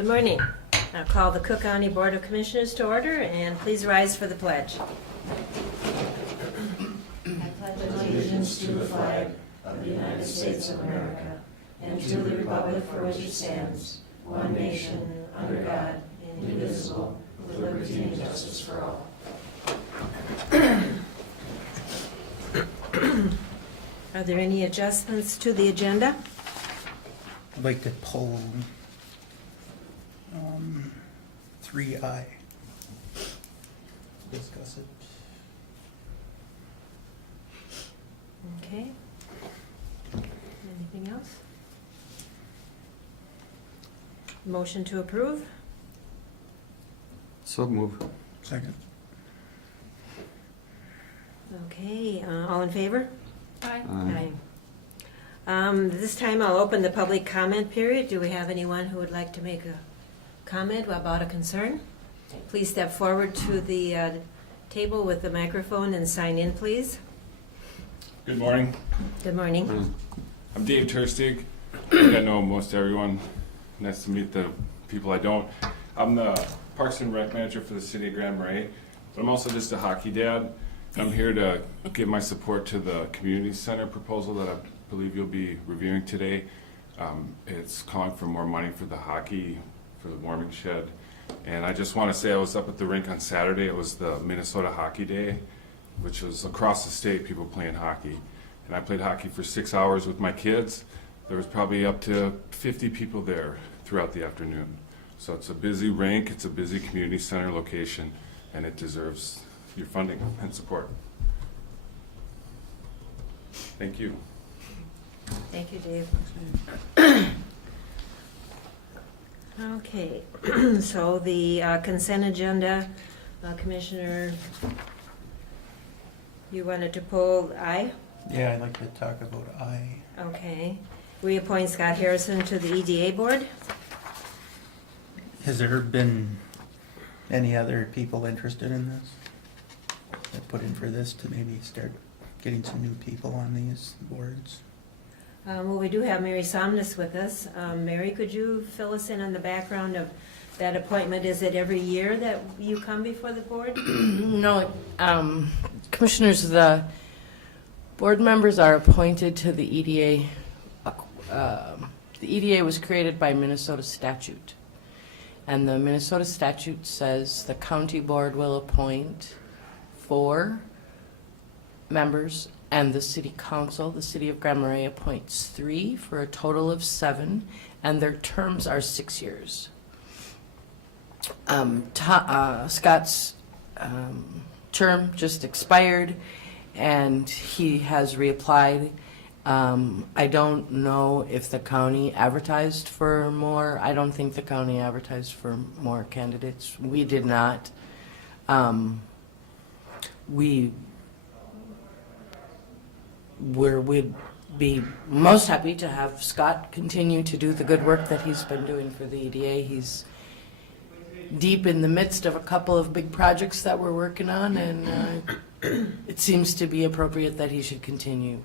Good morning. I'll call the Cook County Board of Commissioners to order, and please rise for the pledge. I pledge allegiance to the flag of the United States of America and to the republic for which it stands, one nation, under God, indivisible, with liberty and justice for all. Are there any adjustments to the agenda? I'd like to pull 3I. Discuss it. Okay. Anything else? Motion to approve? So move. Second. Okay, all in favor? Aye. Aye. This time I'll open the public comment period. Do we have anyone who would like to make a comment about a concern? Please step forward to the table with the microphone and sign in, please. Good morning. Good morning. I'm Dave Turstig. I think I know most everyone. Nice to meet the people I don't. I'm the Parks and Rec Manager for the City of Grand Marais, but I'm also just a hockey dad. I'm here to give my support to the community center proposal that I believe you'll be reviewing today. It's calling for more money for the hockey, for the warming shed. And I just want to say I was up at the rink on Saturday. It was the Minnesota Hockey Day, which was across the state, people playing hockey. And I played hockey for 6 hours with my kids. There was probably up to 50 people there throughout the afternoon. So it's a busy rink, it's a busy community center location, and it deserves your funding and support. Thank you. Thank you, Dave. Okay, so the consent agenda, Commissioner, you wanted to pull I? Yeah, I'd like to talk about I. Okay. Reappoint Scott Harrison to the EDA board? Has there been any other people interested in this? That put in for this to maybe start getting some new people on these boards? Well, we do have Mary Somnus with us. Mary, could you fill us in on the background of that appointment? Is it every year that you come before the board? No, Commissioners, the board members are appointed to the EDA. The EDA was created by Minnesota statute. And the Minnesota statute says the county board will appoint 4 members, and the city council, the city of Grand Marais, appoints 3 for a total of 7, and their terms are 6 years. Scott's term just expired, and he has reapplied. I don't know if the county advertised for more. I don't think the county advertised for more candidates. We did not. We'd be most happy to have Scott continue to do the good work that he's been doing for the EDA. He's deep in the midst of a couple of big projects that we're working on, and it seems to be appropriate that he should continue.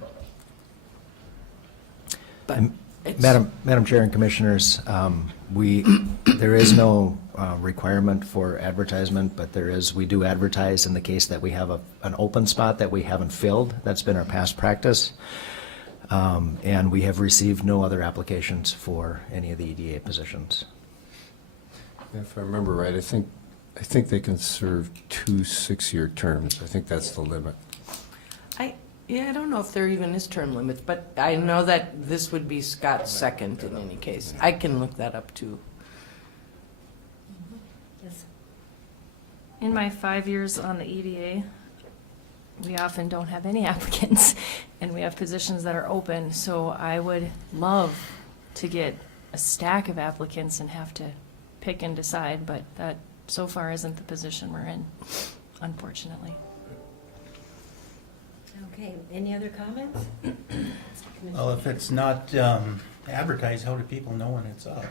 But it's, Madam Chair and Commissioners, there is no requirement for advertisement, but we do advertise in the case that we have an open spot that we haven't filled. That's been our past practice. And we have received no other applications for any of the EDA positions. If I remember right, I think they can serve 2 6-year terms. I think that's the limit. I don't know if there even is term limits, but I know that this would be Scott's second in any case. I can look that up too. Yes. In my 5 years on the EDA, we often don't have any applicants, and we have positions that are open, so I would love to get a stack of applicants and have to pick and decide, but that so far isn't the position we're in, unfortunately. Okay, any other comments? Well, if it's not advertised, how do people know when it's up?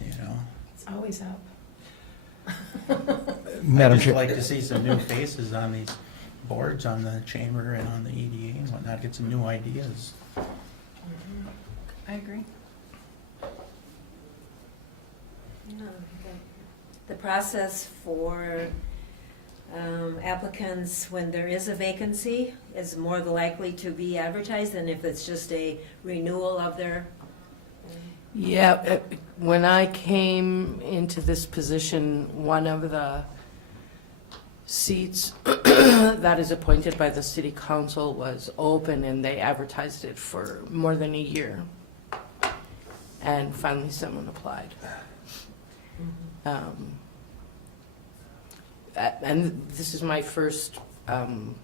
You know? It's always up. Madam I'd just Chair. like to see some new faces on these boards, on the chamber and on the EDA and whatnot, get some new ideas. I agree. The process for applicants when there is a vacancy is more likely to be advertised than if it's just a renewal of their. Yeah, when I came into this position, one of the seats that is appointed by the city council was open, and they advertised it for more than a year. And finally, someone applied. And this is my first, the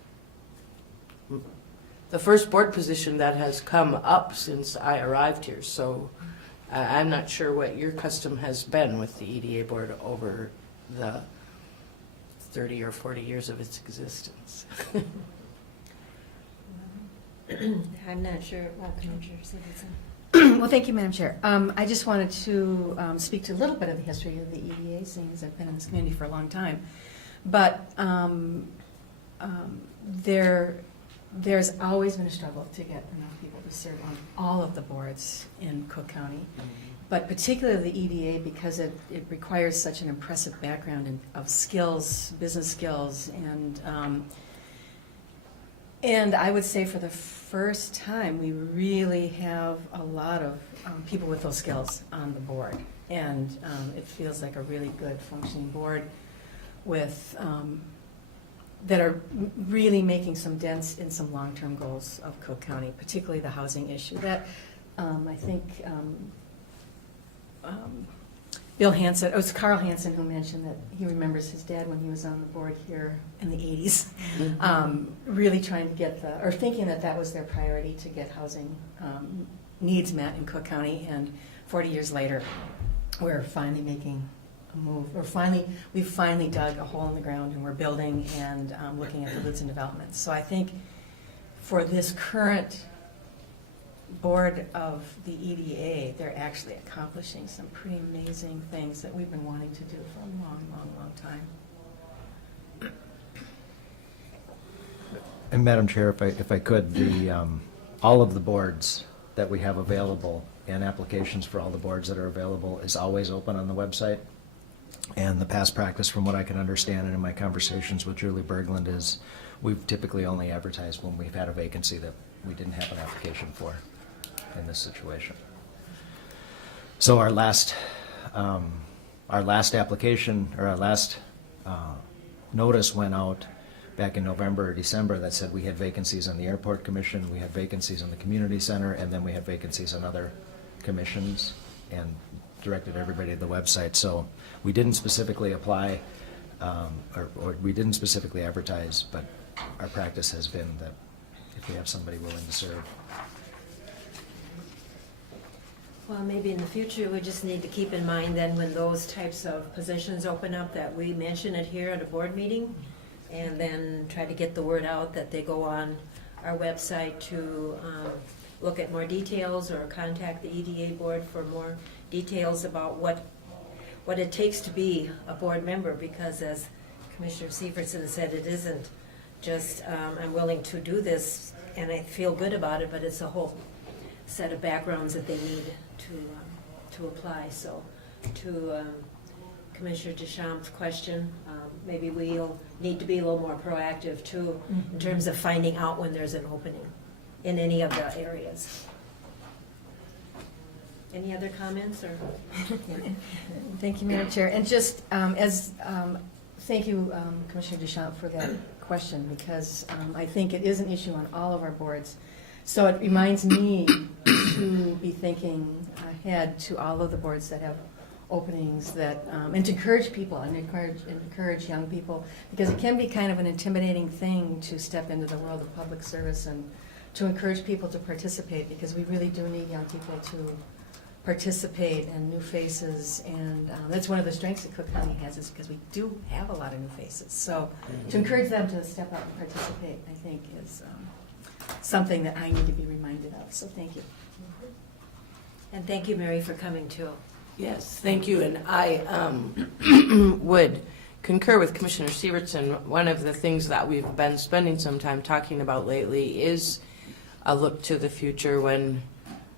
first board position that has come up since I arrived here, so I'm not sure what your custom has been with the EDA board over the 30 or 40 years of its existence. I'm not sure. Commissioner Stevenson. Well, thank you, Madam Chair. I just wanted to speak to a little bit of the history of the EDA, seeing as I've been in this community for a long time. But there's always been a struggle to get enough people to serve on all of the boards in Cook County, but particularly the EDA because it requires such an impressive background of skills, business skills, and I would say for the first time, we really have a lot of people with those skills on the board. And it feels like a really good functioning board with, that are really making some dents in some long-term goals of Cook County, particularly the housing issue. That, I think, Bill Hansen, it was Carl Hansen who mentioned that he remembers his dad when he was on the board here in the 80s, really trying to get or thinking that that was their priority to get housing needs met in Cook County. And 40 years later, we're finally making a move. We've finally dug a hole in the ground and we're building and looking at the Lutzen developments. So I think for this current board of the EDA, they're actually accomplishing some pretty amazing things that we've been wanting to do for a long, long, long time. And Madam Chair, if I could, all of the boards that we have available and applications for all the boards that are available is always open on the website. And the past practice, from what I can understand and in my conversations with Julie Berglund, is we've typically only advertised when we've had a vacancy that we didn't have an application for in this situation. So our last application, or our last notice went out back in November or December that said we had vacancies on the Airport Commission, we had vacancies on the Community Center, and then we had vacancies on other commissions, and directed everybody to the website. So we didn't specifically apply, or we didn't specifically advertise, but our practice has been that if we have somebody willing to serve. Well, maybe in the future, we just need to keep in mind then when those types of positions open up that we mention it here at a board meeting, and then try to get the word out that they go on our website to look at more details or contact the EDA board for more details about what it takes to be a board member, because as Commissioner Sievertson said, it isn't just I'm willing to do this and I feel good about it, but it's a whole set of backgrounds that they need to apply. So to Commissioner Deschamps' question, maybe we'll need to be a little more proactive too in terms of finding out when there's an opening in any of the areas. Any other comments or? Thank you, Madam Chair. And just thank you, Commissioner Deschamps, for that question, because I think it is an issue on all of our boards. So it reminds me to be thinking ahead to all of the boards that have openings, that and to encourage people and encourage young people, because it can be kind of an intimidating thing to step into the world of public service, and to encourage people to participate, because we really do need young people to participate and new faces, and that's one of the strengths that Cook County has, is because we do have a lot of new faces. So to encourage them to step up and participate, I think is something that I need to be reminded of. So thank you. And thank you, Mary, for coming too. Yes, thank you, and I would concur with Commissioner Sievertson. One of the things that we've been spending some time talking about lately is a look to the future when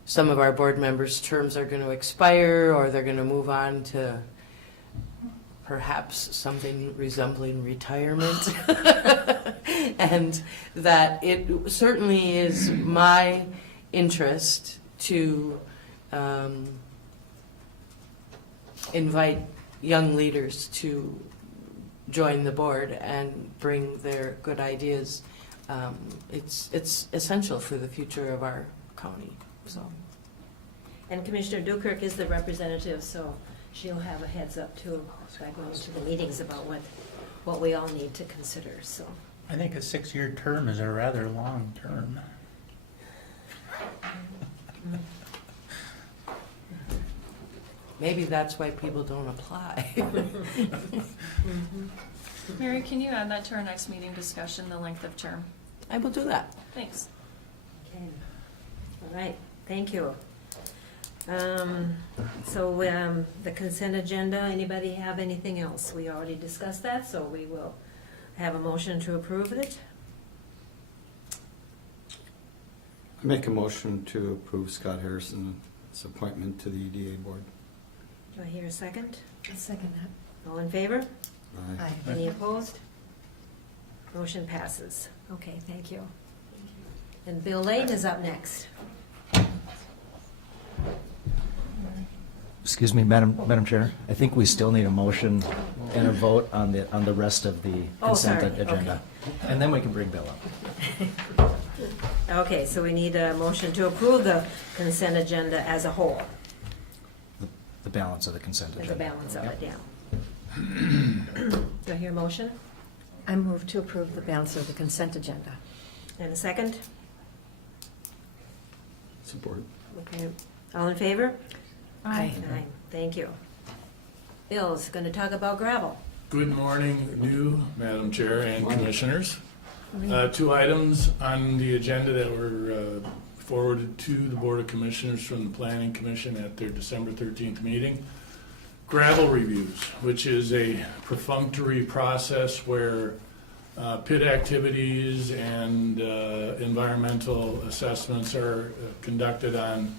some of our board members' terms are going to expire, or they're going to move on to perhaps something resembling retirement. And that it certainly is my interest to invite young leaders to join the board and bring their good ideas. It's essential for the future of our county, so. And Commissioner Dukirk is the representative, so she'll have a heads up too by going to the meetings about what we all need to consider, so. I think a 6-year term is a rather long term. Maybe that's why people don't apply. Mary, can you add that to our next meeting discussion, the length of term? I will do that. Thanks. Okay, all right, thank you. So the consent agenda, anybody have anything else? We already discussed that, so we will have a motion to approve it. I make a motion to approve Scott Harrison's appointment to the EDA board. Do I hear a second? I'll second that. All in favor? Aye. Aye. Any opposed? Motion passes. Okay, thank you. And Bill Lane is up next. Excuse me, Madam Chair, I think we still need a motion and a vote on the rest of the Oh, consent sorry, agenda. And then we can bring Bill up. Okay, so we need a motion to approve the consent agenda as a whole, The balance of the consent with agenda. the balance of it, Yep. yeah. Do I hear a motion? I move to approve the balance of the consent agenda. And a second? Support. Okay, all in favor? Aye. Aye, thank you. Bill's going to talk about gravel. Good morning, new Madam Chair and Commissioners. 2 items on the agenda that were forwarded to the Board of Commissioners from the Planning Commission at their December 13th meeting. Gravel reviews, which is a perfunctory process where pit activities and environmental assessments are conducted on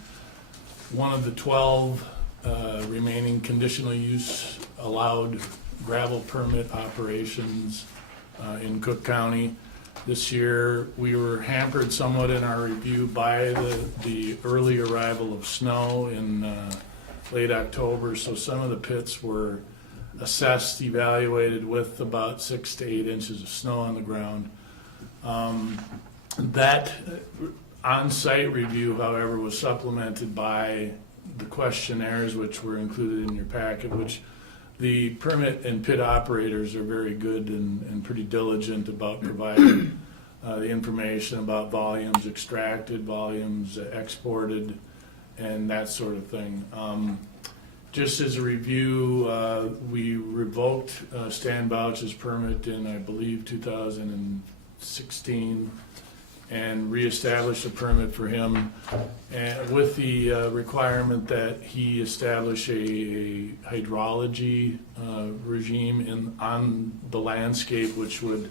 one of the 12 remaining conditional use allowed gravel permit operations in Cook County. This year, we were hampered somewhat in our review by the early arrival of snow in late October, so some of the pits were assessed, evaluated with about 6 to 8 inches of snow on the ground. That on-site review, however, was supplemented by the questionnaires which were included in your packet, which the permit and pit operators are very good and pretty diligent about providing the information about volumes extracted, volumes exported, and that sort of thing. Just as a review, we revoked Stan Bouch's permit in, I believe, 2016, and reestablished a permit for him, and with the requirement that he establish a hydrology regime on the landscape, which would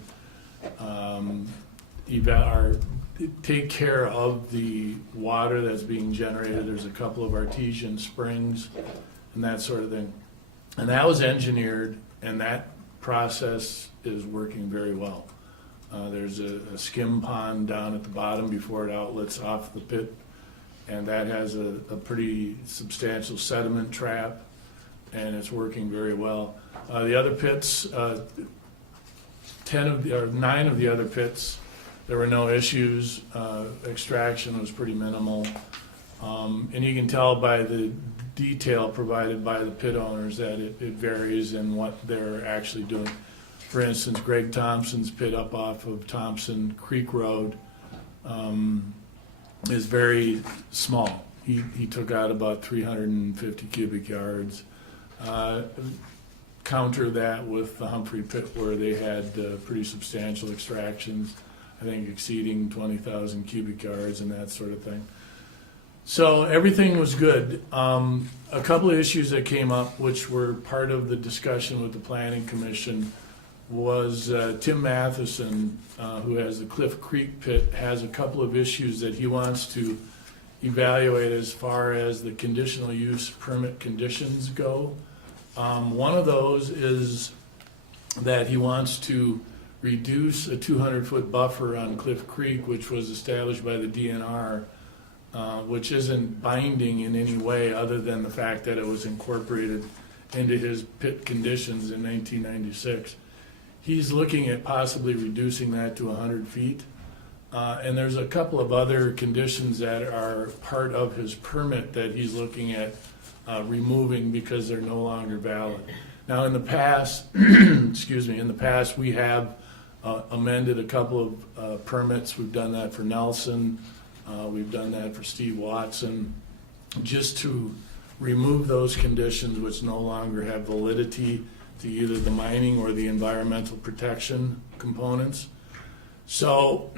take care of the water that's being generated. There's a couple of artesian springs and that sort of thing. And that was engineered, and that process is working very well. There's a skim pond down at the bottom before it outlets off the pit, and that has a pretty substantial sediment trap, and it's working very well. The other pits, 9 of the other pits, there were no issues. Extraction was pretty minimal. And you can tell by the detail provided by the pit owners that it varies in what they're actually doing. For instance, Greg Thompson's pit up off of Thompson Creek Road is very small. He took out about 350 cubic yards. Counter that with the Humphrey pit where they had pretty substantial extractions, I think exceeding 20,000 cubic yards and that sort of thing. So everything was good. A couple of issues that came up, which were part of the discussion with the Planning Commission, was Tim Matheson, who has the Cliff Creek pit, has a couple of issues that he wants to evaluate as far as the conditional use permit conditions go. One of those is that he wants to reduce a 200-foot buffer on Cliff Creek, which was established by the DNR, which isn't binding in any way other than the fact that it was incorporated into his pit conditions in 1996. He's looking at possibly reducing that to 100 feet. And there's a couple of other conditions that are part of his permit that he's looking at removing because they're no longer valid. Now, in the past, excuse me, in the past, we have amended a couple of permits. We've done that for Nelson. We've done that for Steve Watson, just to remove those conditions which no longer have validity to either the mining or the environmental protection components. So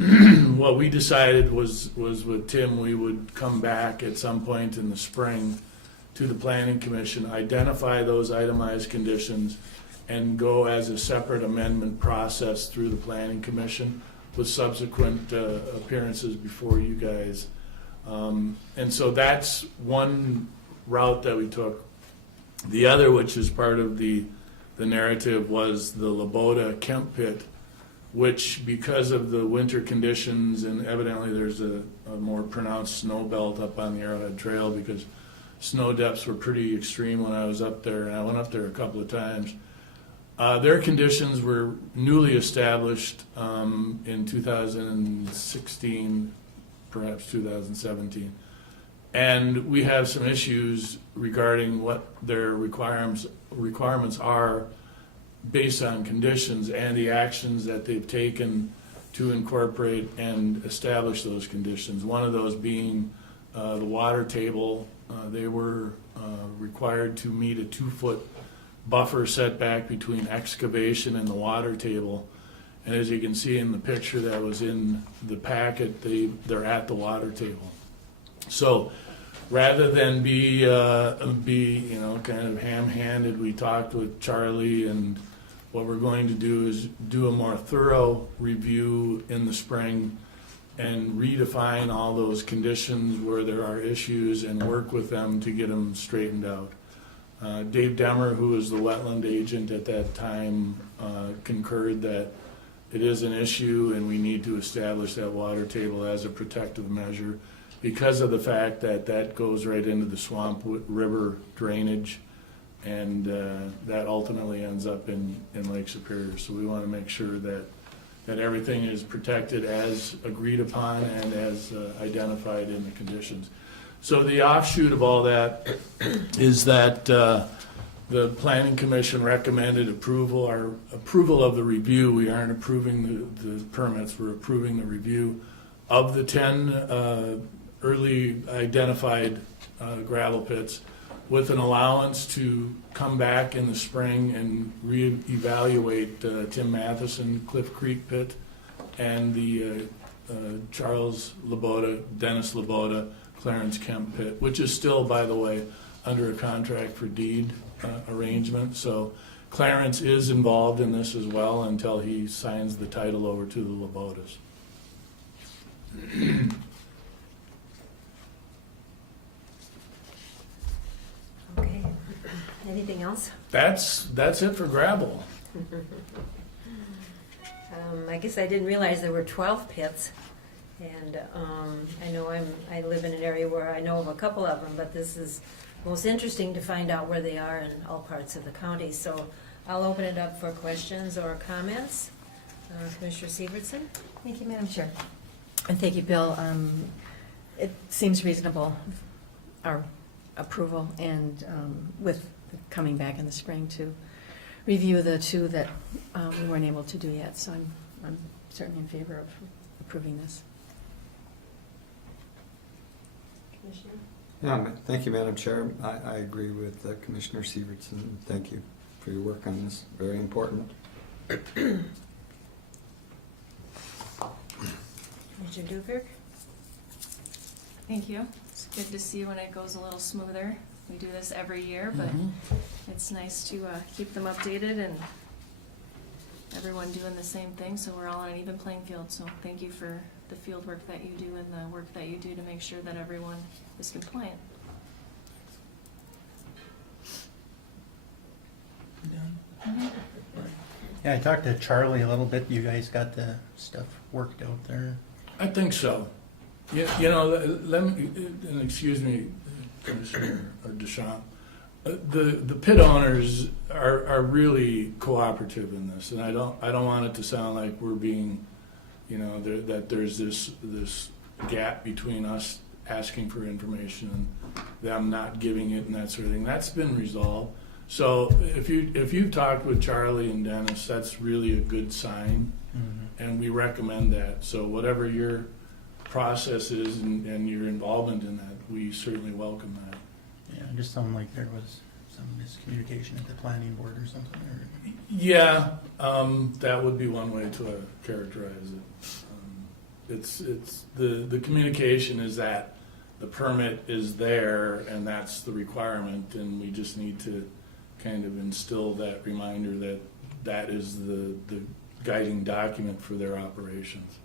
what we decided was with Tim, we would come back at some point in the spring to the Planning Commission, identify those itemized conditions, and go as a separate amendment process through the Planning Commission with subsequent appearances before you guys. And so that's one route that we took. The other, which is part of the narrative, was the Laboda Kemp Pit, which, because of the winter conditions, and evidently there's a more pronounced snow belt up on the Arrowhead Trail because snow depths were pretty extreme when I was up there, and I went up there a couple of times. Their conditions were newly established in 2016, perhaps 2017. And we have some issues regarding what their requirements are based on conditions and the actions that they've taken to incorporate and establish those conditions. One of those being the water table. They were required to meet a 2-foot buffer setback between excavation and the water table. And as you can see in the picture that was in the packet, they're at the water table. So rather than be kind of ham-handed, we talked with Charlie, and what we're going to do is do a more thorough review in the spring and redefine all those conditions where there are issues and work with them to get them straightened out. Dave Demmer, who was the wetland agent at that time, concurred that it is an issue and we need to establish that water table as a protective measure because of the fact that that goes right into the Swamp River drainage, and that ultimately ends up in Lake Superior. So we want to make sure that everything is protected as agreed upon and as identified in the conditions. So the offshoot of all that is that the Planning Commission recommended approval of the review. We aren't approving the permits, we're approving the review of the 10 early identified gravel pits, with an allowance to come back in the spring and reevaluate Tim Matheson Cliff Creek Pit and the Charles Laboda, Dennis Laboda, Clarence Kemp Pit, which is still, by the way, under a contract for deed arrangement. So Clarence is involved in this as well until he signs the title over to the Labodas. Okay. Anything else? That's it for gravel. I guess I didn't realize there were 12 pits, and I know I live in an area where I know of a couple of them, but this is most interesting to find out where they are in all parts of the county. So I'll open it up for questions or comments. Commissioner Sievertson? Thank you, Madam Chair. And thank you, Bill. It seems reasonable, our approval, and with coming back in the spring to review the 2 that we weren't able to do yet. So I'm certainly in favor of approving this. Commissioner? Yeah, thank you, Madam Chair. I agree with Commissioner Sievertson. Thank you for your work on this. Very important. Commissioner Dukert? Thank you. It's good to see when it goes a little smoother. We do this every year, but it's nice to keep them updated and everyone doing the same thing, so we're all on an even playing field. So thank you for the field work that you do and the work that you do to make sure that everyone is compliant. done? Yeah, I talked to Charlie a little bit. You guys got the stuff worked out there? I think so. You know, let me, and excuse me, Commissioner Deschamps, the pit owners are really cooperative in this, and I don't want it to sound like we're being, you know, that there's this gap between us asking for information and them not giving it and that sort of thing. That's been resolved. So if you've talked with Charlie and Dennis, that's really a good sign, and we recommend that. So whatever your process is and your involvement in that, we certainly welcome that. Yeah, it just sounded like there was some miscommunication at the planning board or something. Or... Yeah, that would be one way to characterize it. It's the communication is that the permit is there and that's the requirement, and we just need to kind of instill that reminder that that is the guiding document for their operations.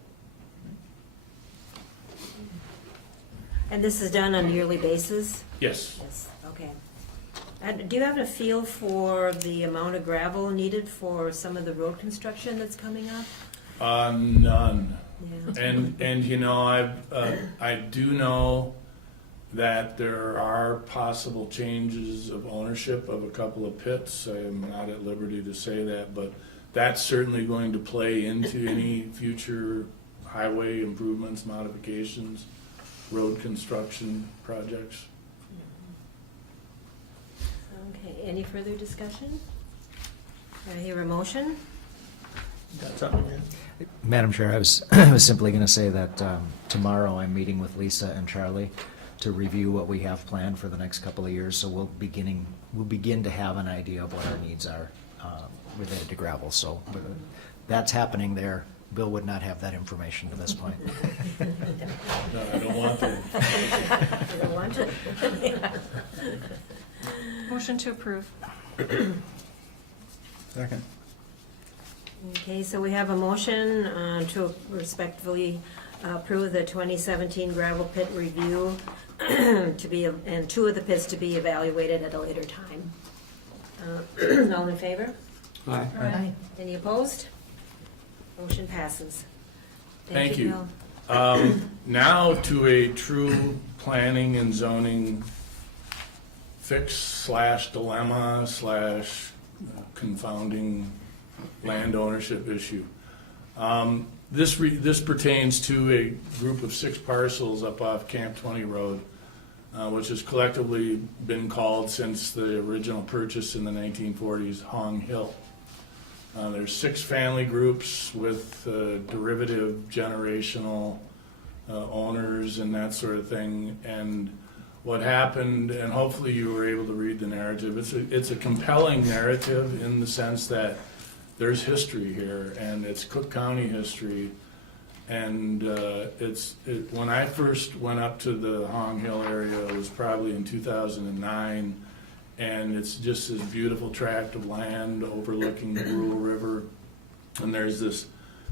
And this is done on a yearly basis? Yes. Yes, okay. And do you have a feel for the amount of gravel needed for some of the road construction that's coming up? None. Yeah. And you know, I do know that there are possible changes of ownership of a couple of pits. I am not at liberty to say that, but that's certainly going to play into any future highway improvements, modifications, road construction projects. Okay, any further discussion? I hear a motion. Got something? Yeah? Madam Chair, I was, I was simply going to say that tomorrow I'm meeting with Lisa and Charlie to review what we have planned for the next couple of years. So we'll begin to have an idea of what our needs are related to gravel. So that's happening there. Bill would not have that information at this point. No, I don't want that. You don't want to? Yeah. Motion to approve. Second. Okay, so we have a motion to respectfully approve the 2017 gravel pit review to be, and 2 of the pits to be evaluated at a later time. All in favor? Aye. Aye. Any opposed? Motion passes. Thank you. Bill. Now to a true planning and zoning fix / dilemma / confounding land ownership issue. This pertains to a group of 6 parcels up off Camp 20 Road, which has collectively been called since the original purchase in the 1940s Hong Hill. There's 6 family groups with derivative generational owners and that sort of thing. And what happened, and hopefully you were able to read the narrative, it's a compelling narrative in the sense that there's history here, and it's Cook County history. And when I first went up to the Hong Hill area, it was probably in 2009. And it's just this beautiful tract of land overlooking the Brule River. And there's this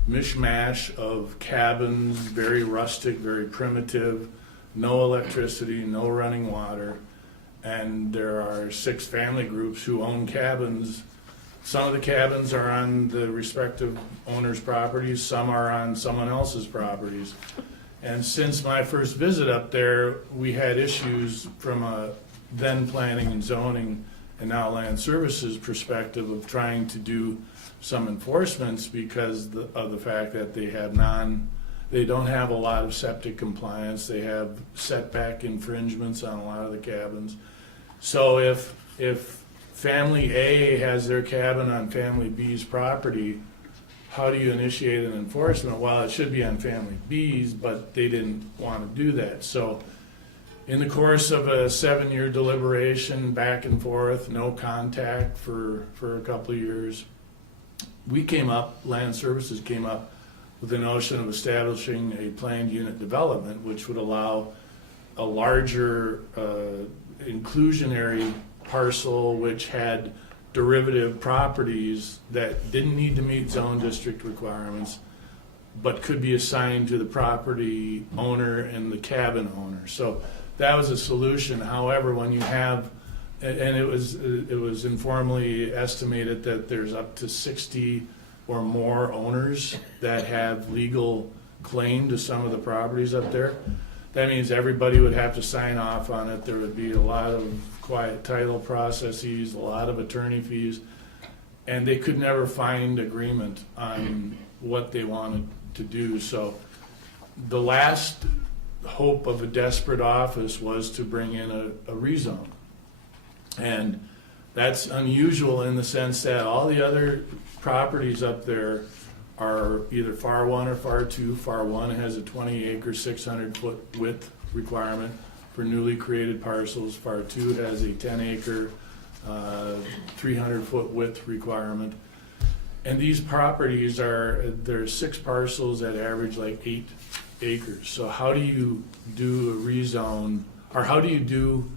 mishmash of cabins, very rustic, very primitive, no electricity, no running water. And there are 6 family groups who own cabins. Some of the cabins are on the respective owners' properties, some are on someone else's properties. And since my first visit up there, we had issues from a then planning and zoning and now land services perspective of trying to do some enforcements because of the fact that they don't have a lot of septic compliance. They have setback infringements on a lot of the cabins. So if family A has their cabin on family B's property, how do you initiate an enforcement? Well, it should be on family B's, but they didn't want to do that. So in the course of a 7-year deliberation, back and forth, no contact for a couple of years, Land Services came up with the notion of establishing a planned unit development, which would allow a larger inclusionary parcel which had derivative properties that didn't need to meet zone district requirements, but could be assigned to the property owner and the cabin owner. So that was a solution. However, when you have And it was informally estimated that there's up to 60 or more owners that have legal claim to some of the properties up there. That means everybody would have to sign off on it. There would be a lot of quiet title processes, a lot of attorney fees, and they could never find agreement on what they wanted to do. So the last hope of a desperate office was to bring in a rezone. And that's unusual in the sense that all the other properties up there are either FAR 1 or FAR 2. FAR 1 has a 20-acre, 600-foot width requirement for newly created parcels. FAR 2 has a 10-acre, 300-foot width requirement. And these properties there are 6 parcels that average like 8 acres. So how do you do a rezone, or how do you do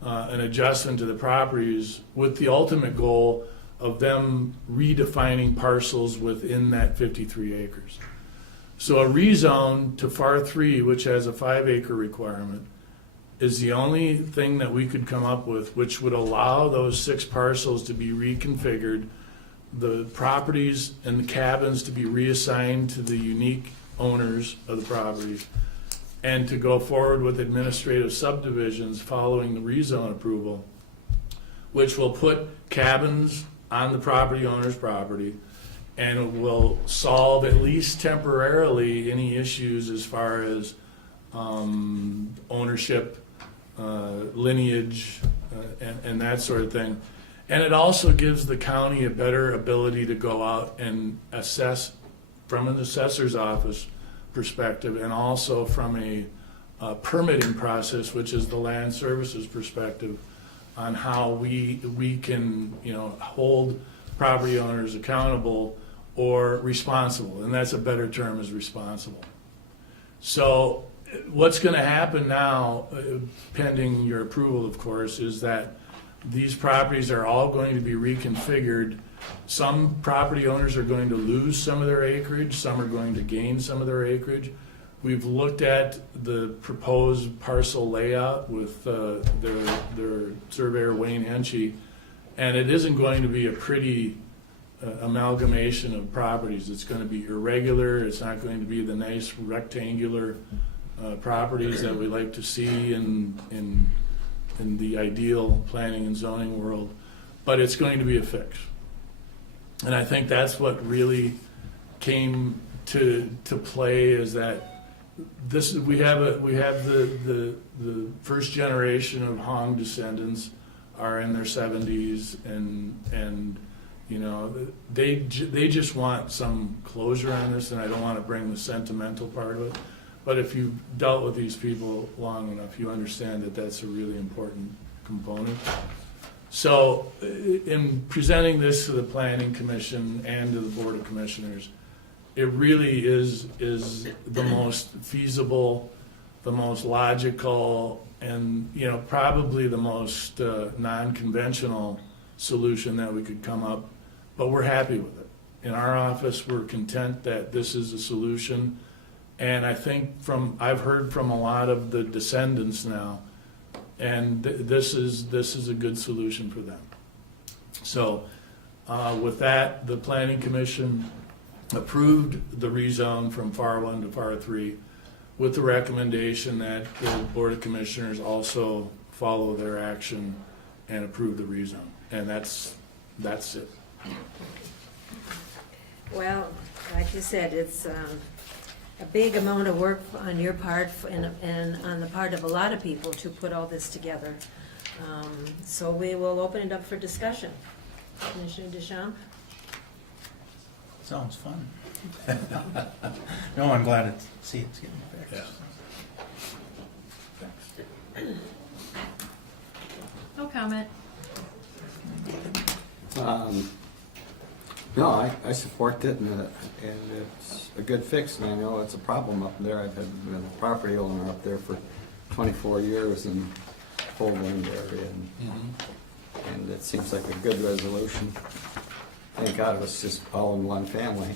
an adjustment to the properties with the ultimate goal of them redefining parcels within that 53 acres? So a rezone to FAR 3, which has a 5-acre requirement, is the only thing that we could come up with which would allow those 6 parcels to be reconfigured, the properties and the cabins to be reassigned to the unique owners of the properties, and to go forward with administrative subdivisions following the rezone approval, which will put cabins on the property owner's property and will solve at least temporarily any issues as far as ownership, lineage, and that sort of thing. And it also gives the county a better ability to go out and assess from an assessor's office perspective, and also from a permitting process, which is the land services perspective, on how we can, hold property owners accountable or responsible, and that's a better term, is responsible. So what's going to happen now, pending your approval, of course, is that these properties are all going to be reconfigured. Some property owners are going to lose some of their acreage, some are going to gain some of their acreage. We've looked at the proposed parcel layout with their surveyor, Wayne Henchy, and it isn't going to be a pretty amalgamation of properties. It's going to be irregular. It's not going to be the nice rectangular properties that we like to see in the ideal planning and zoning world, but it's going to be a fix. And I think that's what really came to play, is that we have the first generation of Hong descendants are in their 70s, and they just want some closure on this, and I don't want to bring the sentimental part of it. But if you've dealt with these people long enough, you understand that that's a really important component. So in presenting this to the Planning Commission and to the Board of Commissioners, it really is the most feasible, the most logical, and probably the most non-conventional solution that we could come up, but we're happy with it. In our office, we're content that this is a solution. And I think I've heard from a lot of the descendants now, and this is a good solution for them. So with that, the Planning Commission approved the rezone from FAR 1 to FAR 3 with the recommendation that the Board of Commissioners also follow their action and approve the rezone. And that's it. Well, like you said, it's a big amount of work on your part and on the part of a lot of people to put all this together. So we will open it up for discussion. Commissioner Deschamps? Sounds fun. No, I'm glad it's getting fixed. No comment. No, I support it, and it's a good fix, and I know it's a problem up there. I've been a property owner up there for 24 years in Homeland area, and it seems like a good resolution. Thank God it was just all in one family.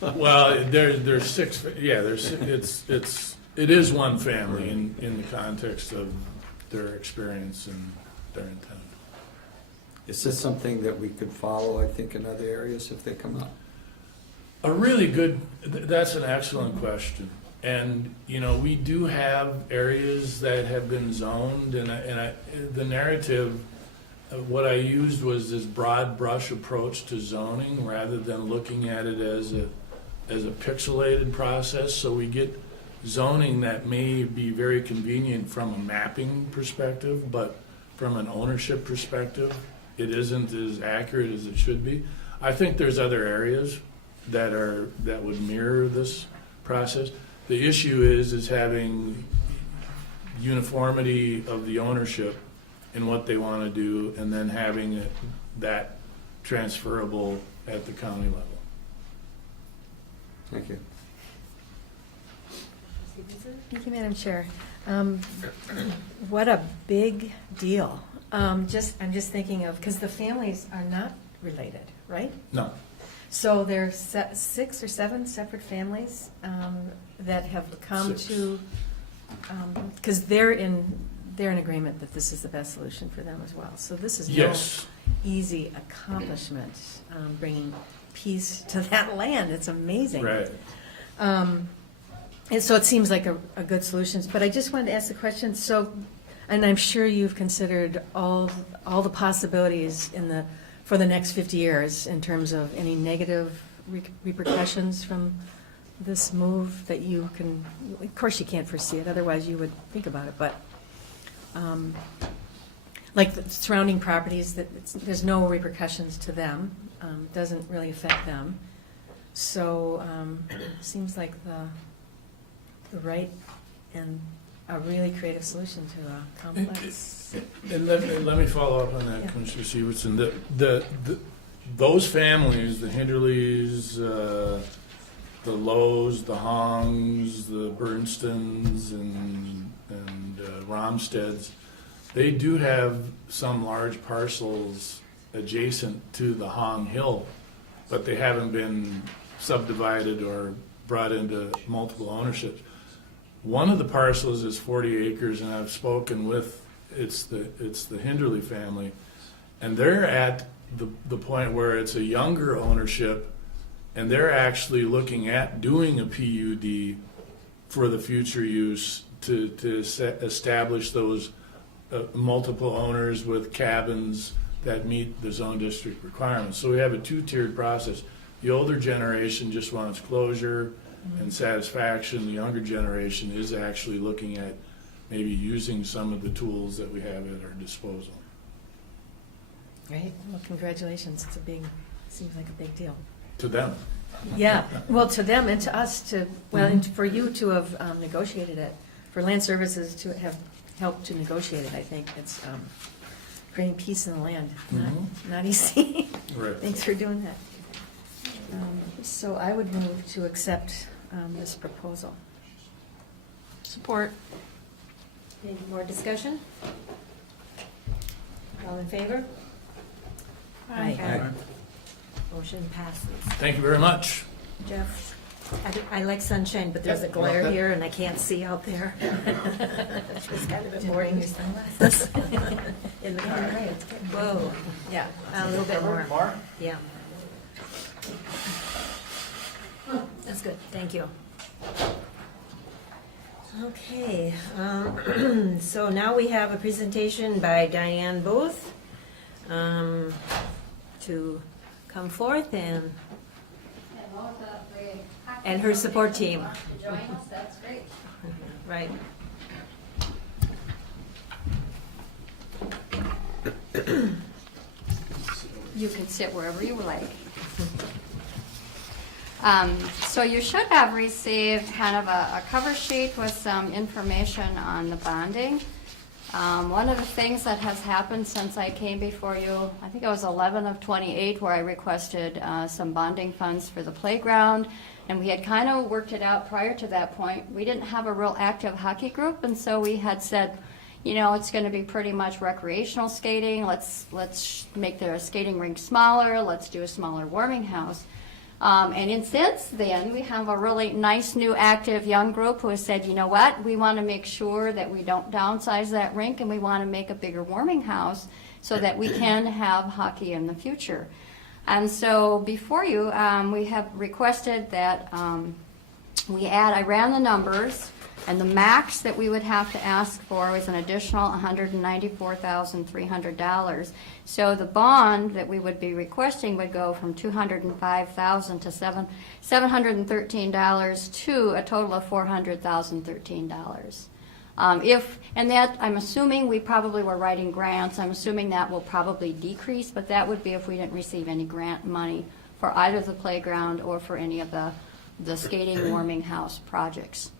Well, there's 6. Yeah, it is one family in the context of their experience and their intent. Is this something that we could follow, I think, in other areas if they come up? A really good, that's an excellent question. And, you know, we do have areas that have been zoned, the narrative, what I used was this broad brush approach to zoning rather than looking at it as a pixelated process. So we get zoning that may be very convenient from a mapping perspective, but from an ownership perspective, it isn't as accurate as it should be. I think there's other areas that would mirror this process. The issue is having uniformity of the ownership in what they want to do, and then having that transferable at the county level. Thank you. Thank you, Madam Chair. What a big deal. I'm just thinking of, because the families are not related, right? No. So there's 6 or 7 separate families that have come 6. to, because they're in agreement that this is the best solution for them as well. So this is no Yes. easy accomplishment, bringing peace to that land. It's amazing. Right. And so it seems like a good solution. But I just wanted to ask the question, so, and I'm sure you've considered all the possibilities for the next 50 years in terms of any negative repercussions from this move that you can, of course you can't foresee it, otherwise you would think about it, but like the surrounding properties, there's no repercussions to them, doesn't really affect them. So seems like the right and a really creative solution to a complex. And let me follow up on that, Yeah. Commissioner Severson. Those families, the Hinderleys, the Lowe's, the Hongs, the Bernstons, and Romsteds, they do have some large parcels adjacent to the Hong Hill, but they haven't been subdivided or brought into multiple ownerships. One of the parcels is 40 acres, and I've spoken with, it's the Hinderley family, and they're at the point where it's a younger ownership, and they're actually looking at doing a PUD for the future use to establish those multiple owners with cabins that meet the zone district requirements. So we have a 2-tiered process. The older generation just wants closure and satisfaction. The younger generation is actually looking at maybe using some of the tools that we have at our disposal. Right, well, congratulations, seems like a big deal. To them. Yeah, well, to them and to us to, well, and for you to have negotiated it, for Land Services to have helped to negotiate it, I think it's creating peace in the land, not easy. Right. Thanks for doing that. So I would move to accept this proposal. Support. Any more discussion? All in favor? Aye. Motion passes. Thank you very much. Jeff, I like sunshine, but there's a glare here and I can't see out there. It's kind of boring. Your sunglasses in the car. Whoa, Yeah. a little bit more. Yeah. That's good, thank you. Okay, so now we have a presentation by Diane Booth to come forth and her support team. Join us, that's great. Right. You can sit wherever you like. So you should have received kind of a cover sheet with some information on the bonding. One of the things that has happened since I came before you, I think it was 11 of 28, where I requested some bonding funds for the playground, and we had kind of worked it out prior to that point. We didn't have a real active hockey group, and so we had said, you know, it's going to be pretty much recreational skating. Let's make the skating rink smaller. Let's do a smaller warming house. And since then, we have a really nice new active young group who has said, you know what, we want to make sure that we don't downsize that rink, and we want to make a bigger warming house so that we can have hockey in the future. And so before you, we have requested that I ran the numbers, and the max that we would have to ask for was an additional $194,300. So the bond that we would be requesting would go from $205,000 to $713 to a total of $400,013. And that, I'm assuming we probably were writing grants, I'm assuming that will probably decrease, but that would be if we didn't receive any grant money for either the playground or for any of the skating warming house projects.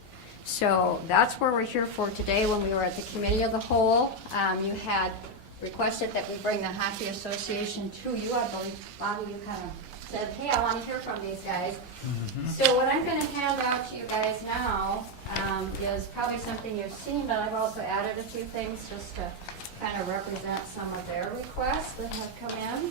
So that's where we're here for today. When we were at the committee of the whole, you had requested that we bring the Hockey Association to you. I believe, Bobby, you kind of said, hey, I want to hear from these guys. So what I'm going to hand out to you guys now is probably something you've seen, but I've also added a few things just to kind of represent some of their requests that have come in.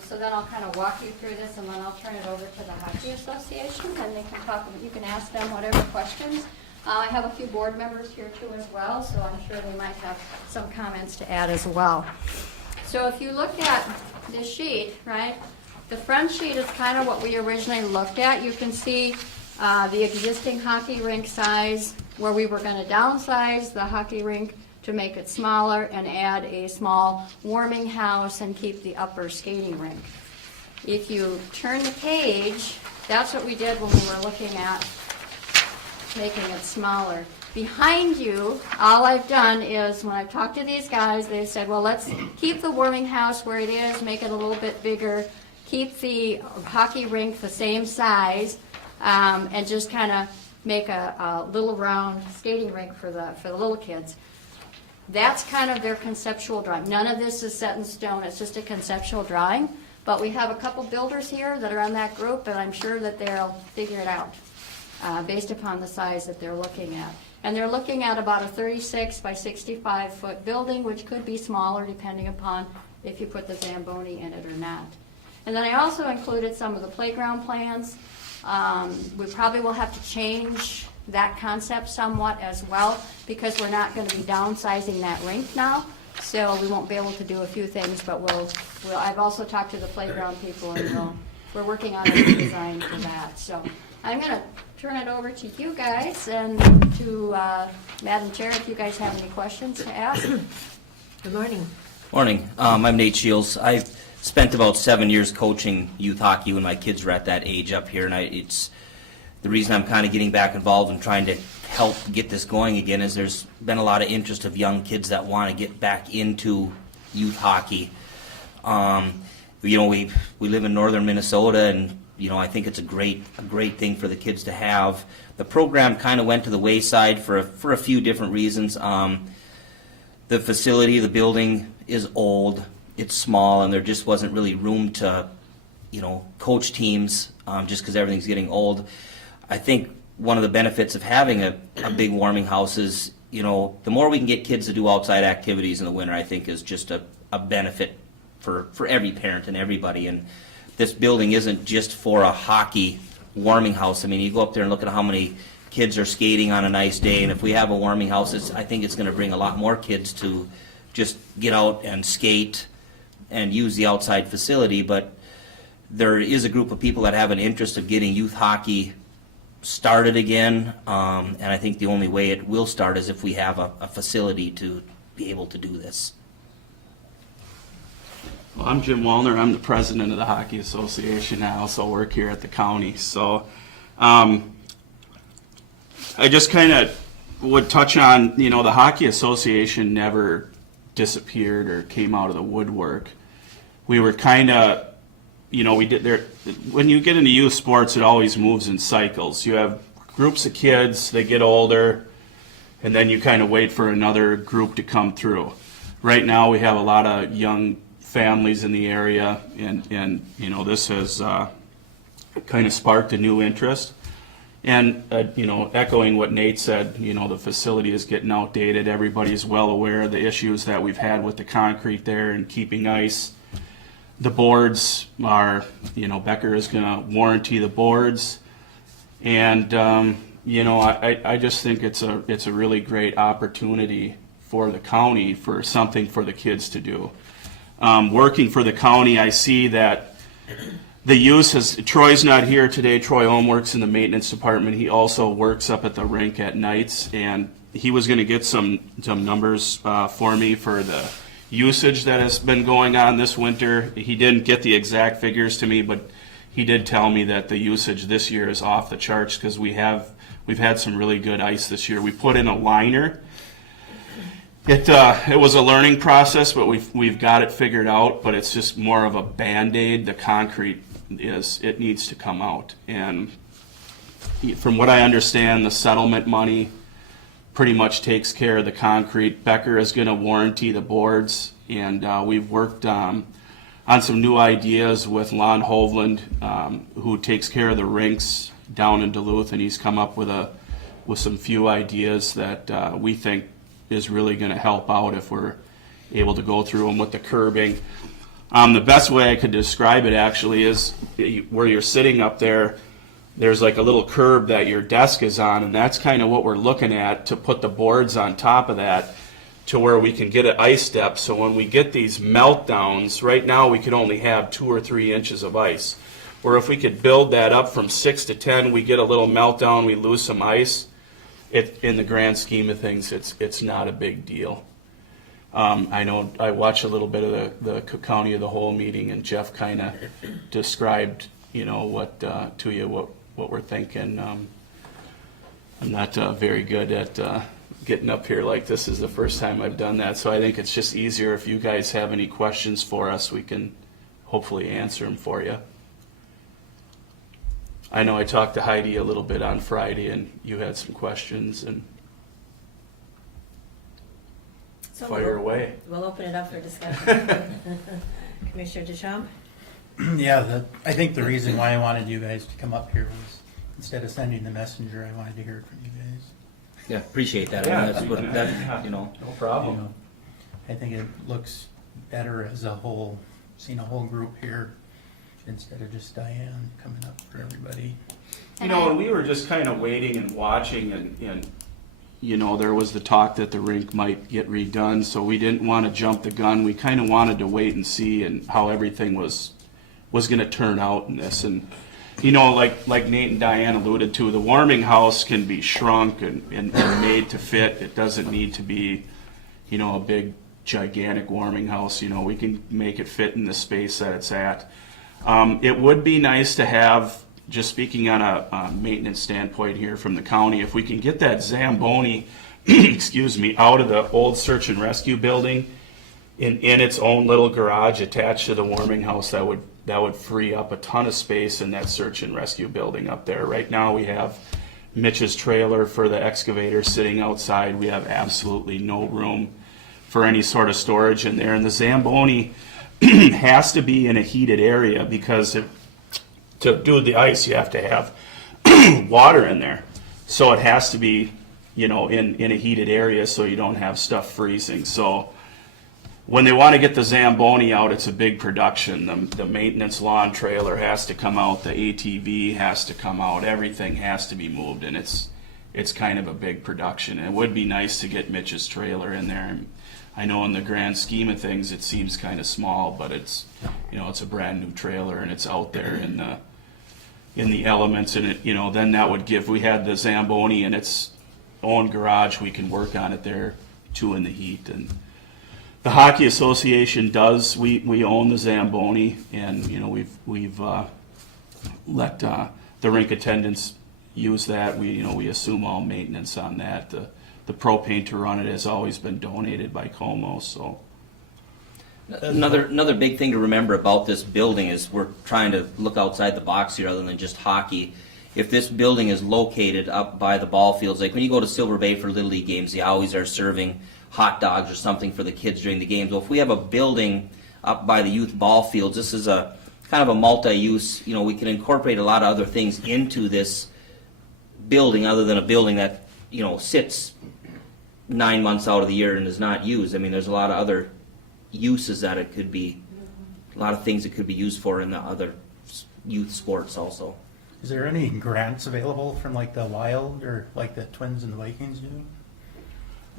So then I'll kind of walk you through this, and then I'll turn it over to the Hockey Association, and they can talk. You can ask them whatever questions. I have a few board members here too as well, so I'm sure they might have some comments to add as well. So if you look at this sheet, right, the front sheet is kind of what we originally looked at. You can see the existing hockey rink size, where we were going to downsize the hockey rink to make it smaller and add a small warming house and keep the upper skating rink. If you turn the page, that's what we did when we were looking at making it smaller. Behind you, all I've done is, when I've talked to these guys, they said, well, let's keep the warming house where it is, make it a little bit bigger, keep the hockey rink the same size, and just kind of make a little round skating rink for the little kids. That's kind of their conceptual drawing. None of this is set in stone. It's just a conceptual drawing. But we have a couple builders here that are on that group, and I'm sure that they'll figure it out based upon the size that they're looking at. And they're looking at about a 36 by 65 foot building, which could be smaller depending upon if you put the Zamboni in it or not. And then I also included some of the playground plans. We probably will have to change that concept somewhat as well, because we're not going to be downsizing that rink now, so we won't be able to do a few things, but I've also talked to the playground people, and we're working on a design for that. So I'm going to turn it over to you guys, and to Madam Chair, if you guys have any questions to ask. Good morning. Morning. I'm Nate Shields. I've spent about 7 years coaching youth hockey when my kids were at that age up here, and it's the reason I'm kind of getting back involved and trying to help get this going again is there's been a lot of interest of young kids that want to get back into youth hockey. We live in northern Minnesota, and I think it's a great thing for the kids to have. The program kind of went to the wayside for a few different reasons. The facility, the building is old, it's small, and there just wasn't really room to, coach teams just because everything's getting old. I think one of the benefits of having a big warming house is, the more we can get kids to do outside activities in the winter, I think is just a benefit for every parent and everybody. And this building isn't just for a hockey warming house. I mean, you go up there and look at how many kids are skating on a nice day, and if we have a warming house, I think it's going to bring a lot more kids to just get out and skate and use the outside facility. But there is a group of people that have an interest of getting youth hockey started again, and I think the only way it will start is if we have a facility to be able to do this. Well, I'm Jim Wallner. I'm the president of the Hockey Association. I also work here at the county. So I just kind of would touch on, the Hockey Association never disappeared or came out of the woodwork. We were kind of, we did there. When you get into youth sports, it always moves in cycles. You have groups of kids, they get older, and then you kind of wait for another group to come through. Right now, we have a lot of young families in the area, and this has kind of sparked a new interest. And echoing what Nate said, the facility is getting outdated. Everybody's well aware of the issues that we've had with the concrete there and keeping ice. the boards are, Becker is going to warranty the boards. And, I just think it's a really great opportunity for the county for something for the kids to do. Working for the county, I see that the use has, Troy's not here today. Troy Ohm works in the maintenance department. He also works up at the rink at nights, and he was going to get some numbers for me for the usage that has been going on this winter. He didn't get the exact figures to me, but he did tell me that the usage this year is off the charts because we've had some really good ice this year. We put in a liner. It was a learning process, but we've got it figured out. But it's just more of a Band-Aid. The concrete it needs to come out. And from what I understand, the settlement money pretty much takes care of the concrete. Becker is going to warranty the boards, and we've worked on some new ideas with Lon Hovland, who takes care of the rinks down in Duluth, and he's come up with some few ideas that we think is really going to help out if we're able to go through them with the curbing. The best way I could describe it actually is where you're sitting up there, there's like a little curb that your desk is on, and that's kind of what we're looking at to put the boards on top of that to where we can get an ice depth. So when we get these meltdowns, right now we could only have 2 or 3 inches of ice. Where if we could build that up from 6 to 10, we get a little meltdown, we lose some ice. In the grand scheme of things, it's not a big deal. I know I watched a little bit of the County of the Whole meeting, and Jeff kind of described, what to you what we're thinking. I'm not very good at getting up here like this. Is the first time I've done that, so I think it's just easier if you guys have any questions for us, we can hopefully answer them for you. I know I talked to Heidi a little bit on Friday, and you had some questions, and So fire away. We'll open it up for discussion. Commissioner Deschamps? Yeah, I think the reason why I wanted you guys to come up here was, instead of sending the messenger, I wanted to hear it from you guys. Yeah, appreciate that. Yeah. That's what, No problem. You know, I think it looks better as a whole, seeing a whole group here, instead of just Diane coming up for everybody. And we were just kind of waiting and watching, and there was the talk that the rink might get redone, so we didn't want to jump the gun. We kind of wanted to wait and see and how everything was going to turn out in this. And like Nate and Diane alluded to, the warming house can be shrunk and made to fit. It doesn't need to be, a big gigantic warming house. We can make it fit in the space that it's at. It would be nice to have, just speaking on a maintenance standpoint here from the county, if we can get that Zamboni, out of the old search and rescue building in its own little garage attached to the warming house, that would free up a ton of space in that search and rescue building up there. Right now we have Mitch's trailer for the excavator sitting outside. We have absolutely no room for any sort of storage in there. And the Zamboni has to be in a heated area because to do the ice, you have to have water in there. So it has to be, in a heated area so you don't have stuff freezing. So when they want to get the Zamboni out, it's a big production. The maintenance lawn trailer has to come out, the ATV has to come out, everything has to be moved, and it's kind of a big production. And it would be nice to get Mitch's trailer in there. And I know in the grand scheme of things, it seems kind of small, but it's a brand new trailer and it's out there in the elements, and then that would give, we had the Zamboni in its own garage, we can work on it there too in the heat. And the Hockey Association does, we own the Zamboni, and we've let the rink attendants use that. We assume all maintenance on that. The propane to run it has always been donated by Como. So Another big thing to remember about this building is we're trying to look outside the box here other than just hockey. If this building is located up by the ball fields, like when you go to Silver Bay for Little League games, they always are serving hot dogs or something for the kids during the games. Well, if we have a building up by the youth ball fields, this is a kind of a multi-use, we can incorporate a lot of other things into this building other than a building that, sits 9 months out of the year and is not used. I mean, there's a lot of other uses that it could be a lot of things it could be used for in the other youth sports also. Is there any grants available from like the Wild or like the Twins and the Vikings do?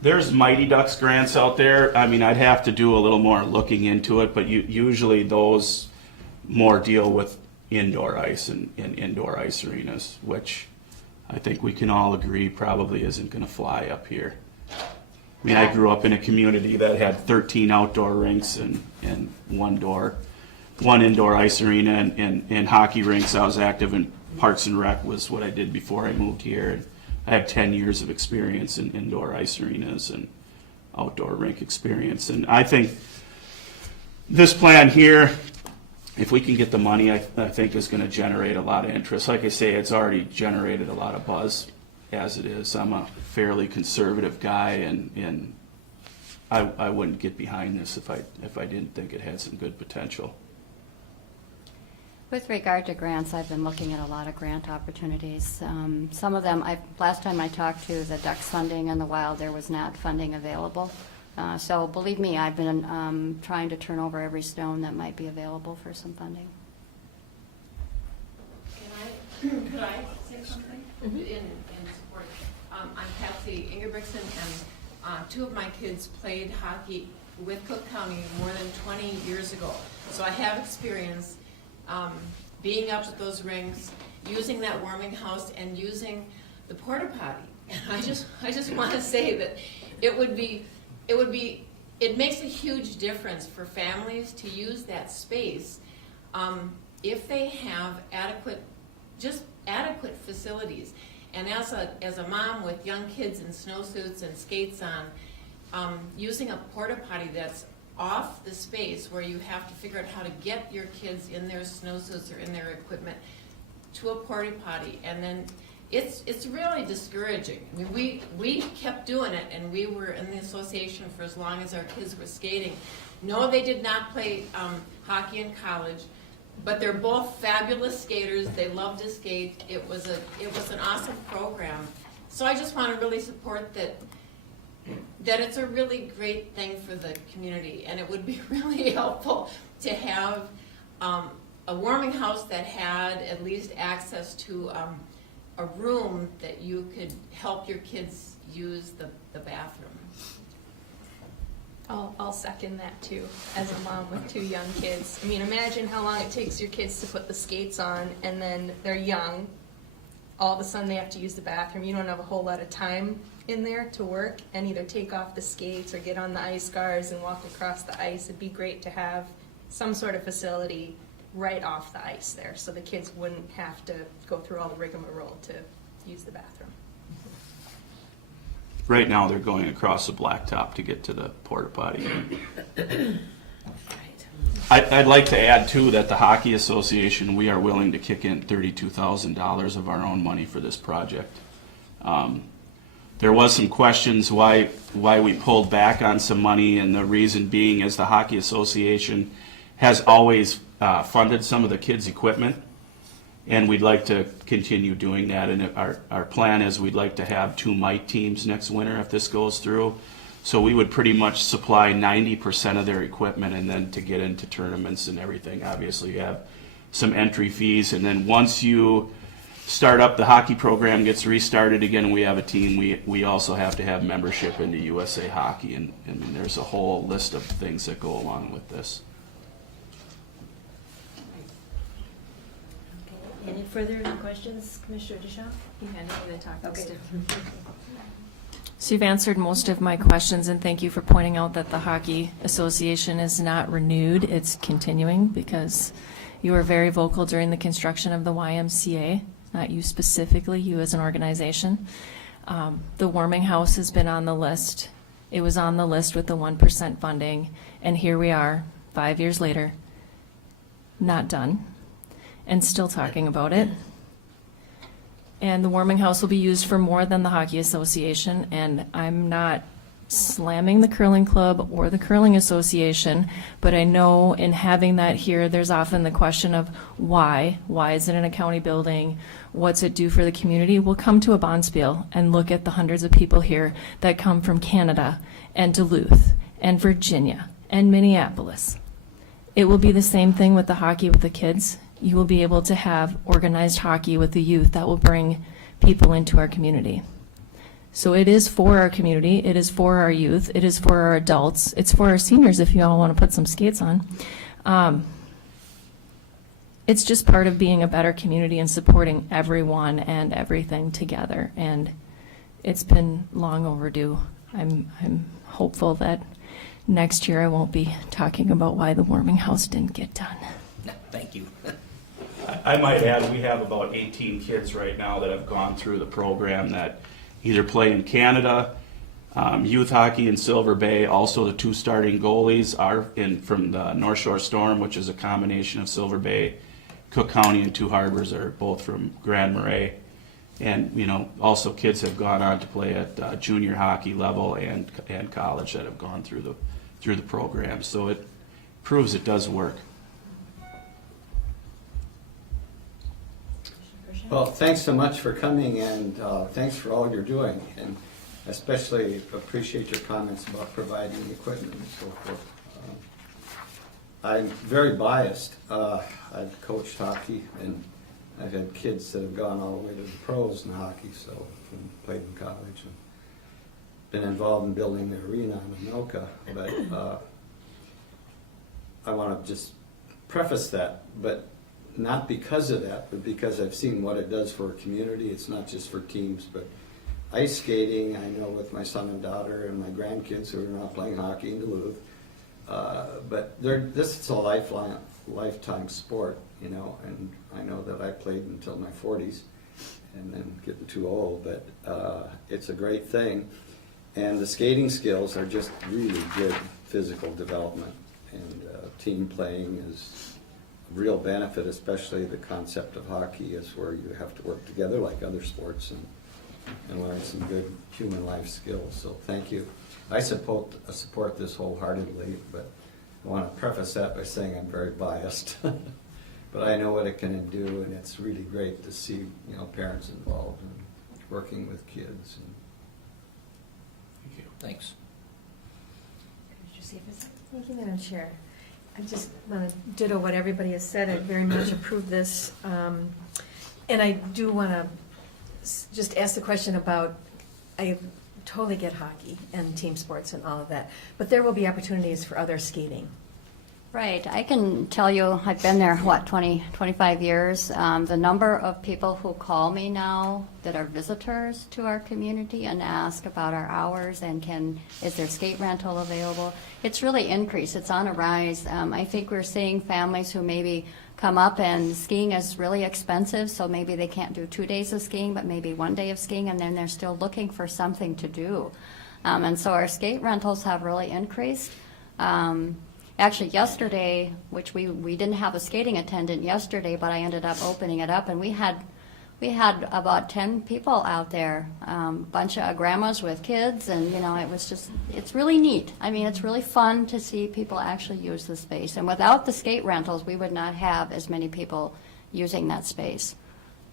There's Mighty Ducks grants out there. I mean, I'd have to do a little more looking into it, but usually those more deal with indoor ice and indoor ice arenas, which I think we can all agree probably isn't going to fly up here. I mean, I grew up in a community that had 13 outdoor rinks and one indoor ice arena and hockey rinks. I was active in Parks and Rec was what I did before I moved here. And I have 10 years of experience in indoor ice arenas and outdoor rink experience. And I think this plan here, if we can get the money, I think is going to generate a lot of interest. Like I say, it's already generated a lot of buzz as it is. I'm a fairly conservative guy, and I wouldn't get behind this if I didn't think it had some good potential. With regard to grants, I've been looking at a lot of grant opportunities. Some of them, last time I talked to the Ducks funding and the Wild, there was not funding available. So believe me, I've been trying to turn over every stone that might be available for some funding. Could I say something in support? I'm Patsy Ingebrigtsen, and two of my kids played hockey with Cook County more than 20 years ago. So I have experience being up at those rinks, using that warming house, and using the porta potty. And I just want to say that it makes a huge difference for families to use that space if they have adequate facilities. And as a mom with young kids in snowsuits and skates on, using a porta potty that's off the space where you have to figure out how to get your kids in their snowsuits or in their equipment to a porta potty, and then it's really discouraging. I mean, we kept doing it, and we were in the association for as long as our kids were skating. No, they did not play hockey in college, but they're both fabulous skaters. They love to skate. It was an awesome program. So I just want to really support that it's a really great thing for the community, and it would be really helpful to have a warming house that had at least access to a room that you could help your kids use the bathroom. I'll second that too, as a mom with two young kids. I mean, imagine how long it takes your kids to put the skates on, and then they're young. All of a sudden they have to use the bathroom. You don't have a whole lot of time in there to work and either take off the skates or get on the ice guards and walk across the ice. It'd be great to have some sort of facility right off the ice there, so the kids wouldn't have to go through all the rigmarole to use the bathroom. Right now, they're going across the blacktop to get to the porta potty. I'd like to add too that the Hockey Association, we are willing to kick in $32,000 of our own money for this project. There was some questions why we pulled back on some money, and the reason being is the Hockey Association has always funded some of the kids' equipment, and we'd like to continue doing that. And our plan is we'd like to have 2 mite teams next winter if this goes through. So we would pretty much supply 90% of their equipment, and then to get into tournaments and everything, obviously you have some entry fees. And then once you start up, the hockey program gets restarted again, we have a team. We also have to have membership into USA Hockey, and I mean, there's a whole list of things that go along with this. Any further questions, Commissioner Deschamps? You had me to talk Okay. So you've answered most of my questions, and thank you for pointing out that the Hockey Association is not renewed. It's continuing because you were very vocal during the construction of the YMCA, not you specifically, you as an organization. The warming house has been on the list. It was on the list with the 1% funding, and here we are, 5 years later, not done, and still talking about it. And the warming house will be used for more than the Hockey Association, and I'm not slamming the curling club or the curling association, but I know in having that here, there's often the question of why? Why is it in a county building? What's it do for the community? We'll come to a Bonspiel and look at the hundreds of people here that come from Canada and Duluth and Virginia and Minneapolis. It will be the same thing with the hockey with the kids. You will be able to have organized hockey with the youth that will bring people into our community. So it is for our community, it is for our youth, it is for our adults, it's for our seniors if you all want to put some skates on. It's just part of being a better community and supporting everyone and everything together. And it's been long overdue. I'm hopeful that next year I won't be talking about why the warming house didn't get done. Thank you. I might add, we have about 18 kids right now that have gone through the program that either play in Canada, youth hockey in Silver Bay. Also, the 2 starting goalies are from the North Shore Storm, which is a combination of Silver Bay, Cook County, and Two Harbors are both from Grand Marais. And, also kids have gone on to play at junior hockey level and college that have gone through the program. So it proves it does work. Well, thanks so much for coming, and thanks for all you're doing, and especially appreciate your comments about providing equipment and so forth. I'm very biased. I've coached hockey, and I've had kids that have gone all the way to the pros in hockey, so played in college and been involved in building the arena in Anoka. But I want to just preface that, but not because of that, but because I've seen what it does for a community. It's not just for teams, but ice skating, I know with my son and daughter and my grandkids who are now playing hockey in Duluth. But this is a lifetime sport, and I know that I played until my 40s and then getting too old, but it's a great thing. And the skating skills are just really good physical development, and team playing is real benefit, especially the concept of hockey is where you have to work together like other sports and learn some good human life skills. So thank you. I support this wholeheartedly, but I want to preface that by saying I'm very biased. But I know what it can do, and it's really great to see parents involved and working with kids. Thank you. Thanks. Thank you, Madam Chair. I just want to ditto what everybody has said. I very much approve this. And I do want to just ask the question about, I totally get hockey and team sports and all of that, but there will be opportunities for other skating. Right. I can tell you, I've been there, 25 years. The number of people who call me now that are visitors to our community and ask about our hours and is there skate rental available? It's really increased. It's on a rise. I think we're seeing families who maybe come up and skiing is really expensive, so maybe they can't do 2 days of skiing, but maybe 1 day of skiing, and then they're still looking for something to do. And so our skate rentals have really increased. Actually, yesterday, which we didn't have a skating attendant yesterday, but I ended up opening it up, and we had about 10 people out there, bunch of grandmas with kids, and it was it's really neat. I mean, it's really fun to see people actually use the space. And without the skate rentals, we would not have as many people using that space.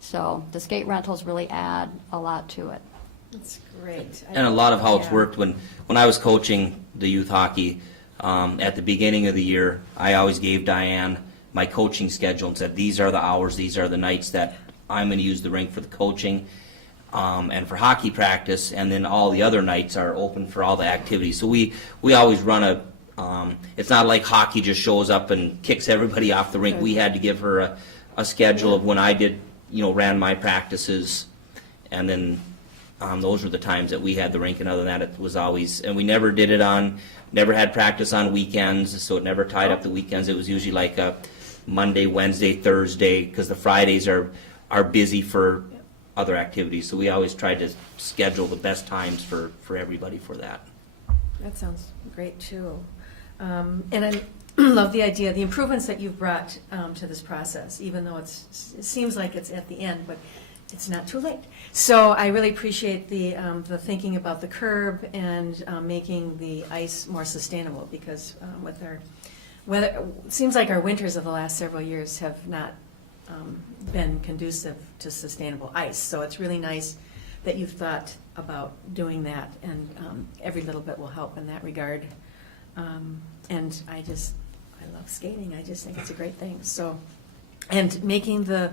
So the skate rentals really add a lot to it. That's great. And a lot of how it's worked when I was coaching the youth hockey, at the beginning of the year, I always gave Diane my coaching schedule and said, these are the hours, these are the nights that I'm going to use the rink for the coaching and for hockey practice, and then all the other nights are open for all the activities. So we always run it's not like hockey just shows up and kicks everybody off the rink. We had to give her a schedule of when I ran my practices, and then those were the times that we had the rink, and other than that, it was always, and we never never had practice on weekends, so it never tied up the weekends. It was usually like a Monday, Wednesday, Thursday, because the Fridays are busy for other activities. So we always tried to schedule the best times for everybody for that. That sounds great, too. And I love the idea, the improvements that you've brought to this process, even though it seems like it's at the end, but it's not too late. So I really appreciate the thinking about the curb and making the ice more sustainable, because with our weather, it seems like our winters of the last several years have not been conducive to sustainable ice. So it's really nice that you've thought about doing that, and every little bit will help in that regard. And I just I love skating. I just think it's a great thing. So, and making the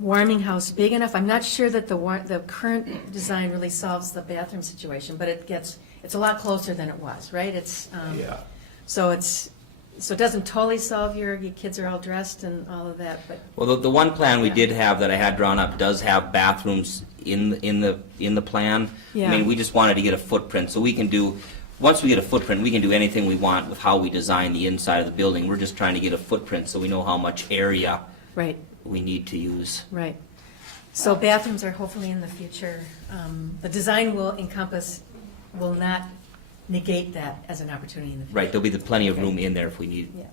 warming house big enough. I'm not sure that the current design really solves the bathroom situation, but it's a lot closer than it was, right? It's Yeah. so it doesn't totally solve your kids are all dressed and all of that, but Well, the one plan we did have that I had drawn up does have bathrooms in the plan. Yeah. I mean, we just wanted to get a footprint, so we can do, once we get a footprint, we can do anything we want with how we design the inside of the building. We're just trying to get a footprint so we know how much area right. we need to use. Right. So bathrooms are hopefully in the future. The design will not negate that as an opportunity in the future. Right, there'll be plenty of room in there if we need. Yeah.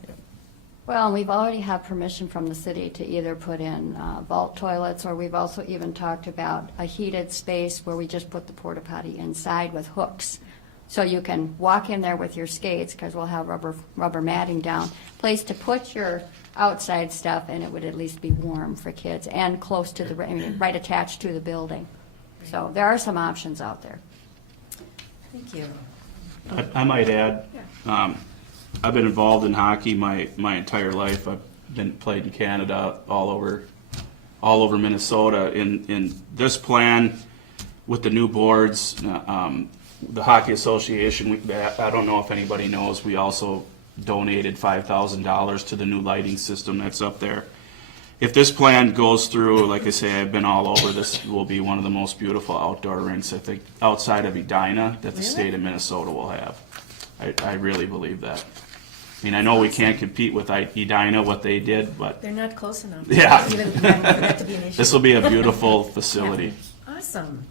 Well, we've already had permission from the city to either put in vault toilets, or we've also even talked about a heated space where we just put the porta potty inside with hooks. So you can walk in there with your skates, because we'll have rubber matting down, place to put your outside stuff, and it would at least be warm for kids and close to right attached to the building. So there are some options out there. Thank you. I might add, I've been involved in hockey my entire life. I've played in Canada, all over Minnesota. In this plan with the new boards, the Hockey Association, I don't know if anybody knows, we also donated $5,000 to the new lighting system that's up there. If this plan goes through, like I say, I've been all over, this will be one of the most beautiful outdoor rinks, I think, outside of Edina, that the state of Minnesota will have. I really believe that. I mean, I know we can't compete with Edina, what they did, but They're not close enough. Yeah. Even for that to be an issue. this will be a beautiful facility. Awesome.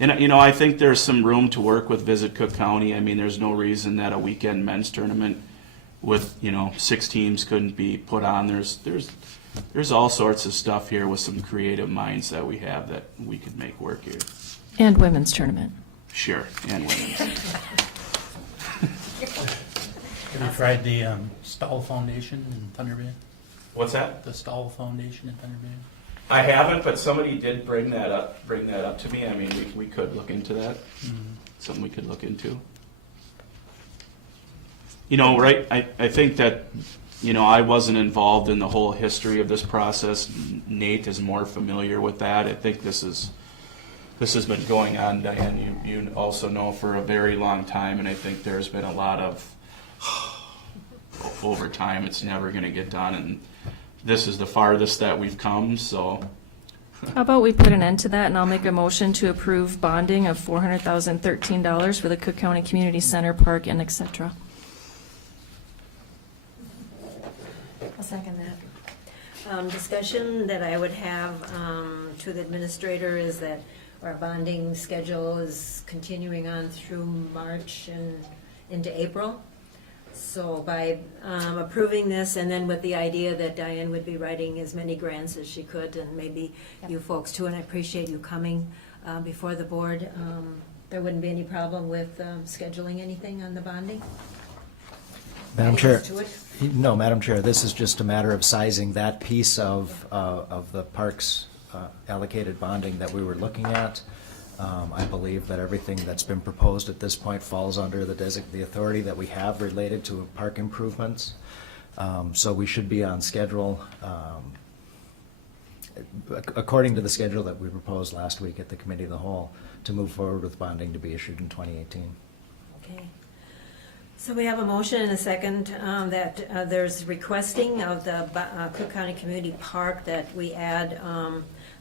And, you know, I think there's some room to work with Visit Cook County. I mean, there's no reason that a weekend men's tournament with, 6 teams couldn't be put on. There's all sorts of stuff here with some creative minds that we have that we could make work here. And women's tournament. Sure, and women's. Have you tried the Stahl Foundation in Thunder Bay? What's that? The Stahl Foundation in Thunder Bay? I haven't, but somebody did bring that up to me. I mean, we could look into that. Something we could look into. Right, I think that, I wasn't involved in the whole history of this process. Nate is more familiar with that. I think this has been going on, Diane, you also know, for a very long time, and I think there's been a lot of, over time, it's never gonna get done, and this is the farthest that we've come, so. How about we put an end to that, and I'll make a motion to approve bonding of $400,013 for the Cook County Community Center, Park, and et cetera. I'll second that. Discussion that I would have to the administrator is that our bonding schedule is continuing on through March and into April. So by approving this, and then with the idea that Diane would be writing as many grants as she could, and maybe you folks too, and I appreciate you coming before the board, there wouldn't be any problem with scheduling anything on the bonding? Madam Chair. To it? No, Madam Chair, this is just a matter of sizing that piece of the parks allocated bonding that we were looking at. I believe that everything that's been proposed at this point falls under the authority that we have related to park improvements. So we should be on schedule, according to the schedule that we proposed last week at the Committee of the Whole, to move forward with bonding to be issued in 2018. Okay. So we have a motion and a second that there's requesting of the Cook County Community Park that we add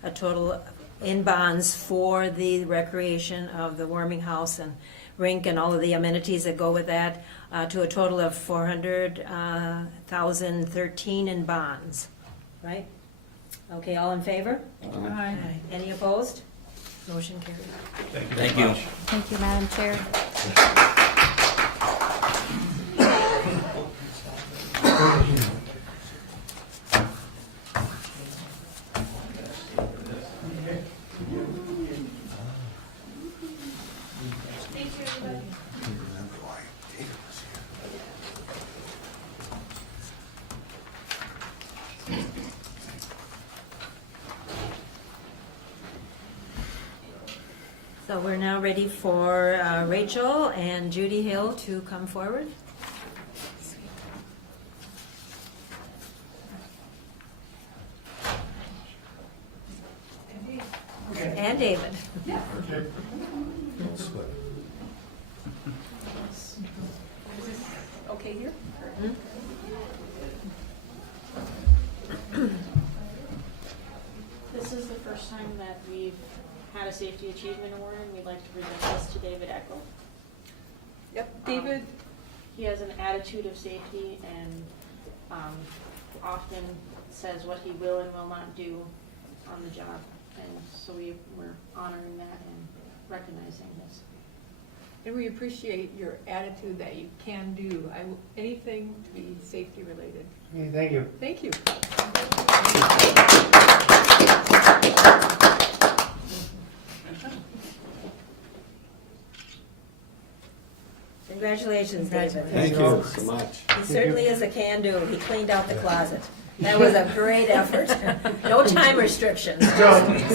a total in bonds for the recreation of the warming house and rink and all of the amenities that go with that to a total of $400,013 in bonds, right? Okay, all in favor? Aye. Any opposed? Motion carried. Thank you. Thank you, Madam Chair. So we're now ready for Rachel and Judy Hill to come forward. And David. Okay here? This is the first time that we've had a safety achievement award, and we'd like to present this to David Eckel. Yep, David. He has an attitude of safety and often says what he will and will not do on the job. And so we're honoring that and recognizing this. And we appreciate your attitude that you can do anything to be safety related. Okay, thank you. Thank you. Congratulations, David. Thank you so much. He certainly is a can-do. He cleaned out the closet. That was a great effort. No time restrictions.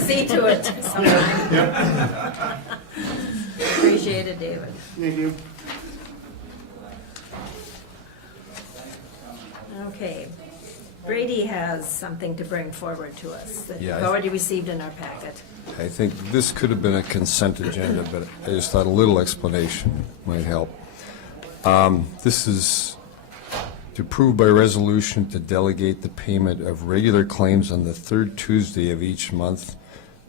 See to it sometime. Appreciate it, David. Thank you. Okay. Brady has something to bring forward to us that Yeah, we've already received in our packet. I think this could have been a consent agenda, but I just thought a little explanation might help. This is to approve by resolution to delegate the payment of regular claims on the third Tuesday of each month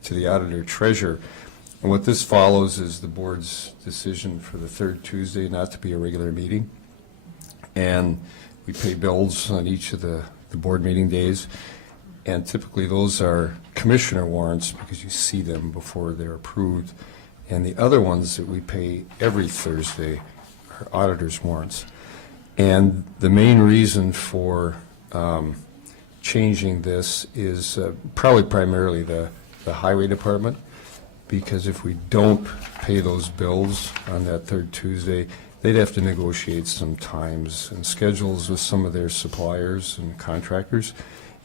to the auditor treasurer. And what this follows is the board's decision for the third Tuesday not to be a regular meeting. And we pay bills on each of the board meeting days. And typically those are commissioner warrants because you see them before they're approved. And the other ones that we pay every Thursday are auditor's warrants. And the main reason for changing this is probably primarily the highway department, because if we don't pay those bills on that third Tuesday, they'd have to negotiate some times and schedules with some of their suppliers and contractors.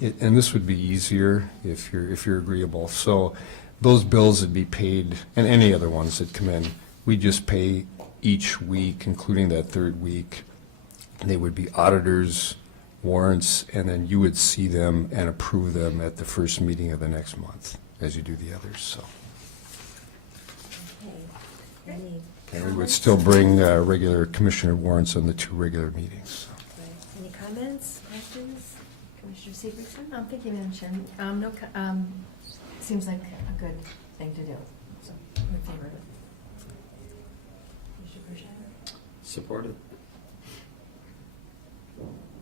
And this would be easier if you're agreeable. So those bills would be paid, and any other ones that come in, we just pay each week, including that third week. They would be auditors' warrants, and then you would see them and approve them at the first meeting of the next month, as you do the others. So, Okay. Any and we would still bring regular commissioner warrants on the two regular meetings. Any comments, questions? Commissioner Severson? No, thank you, Madam Chair. Seems like a good thing to do, so I'm in favor of it. Commissioner Bergeron? Supported.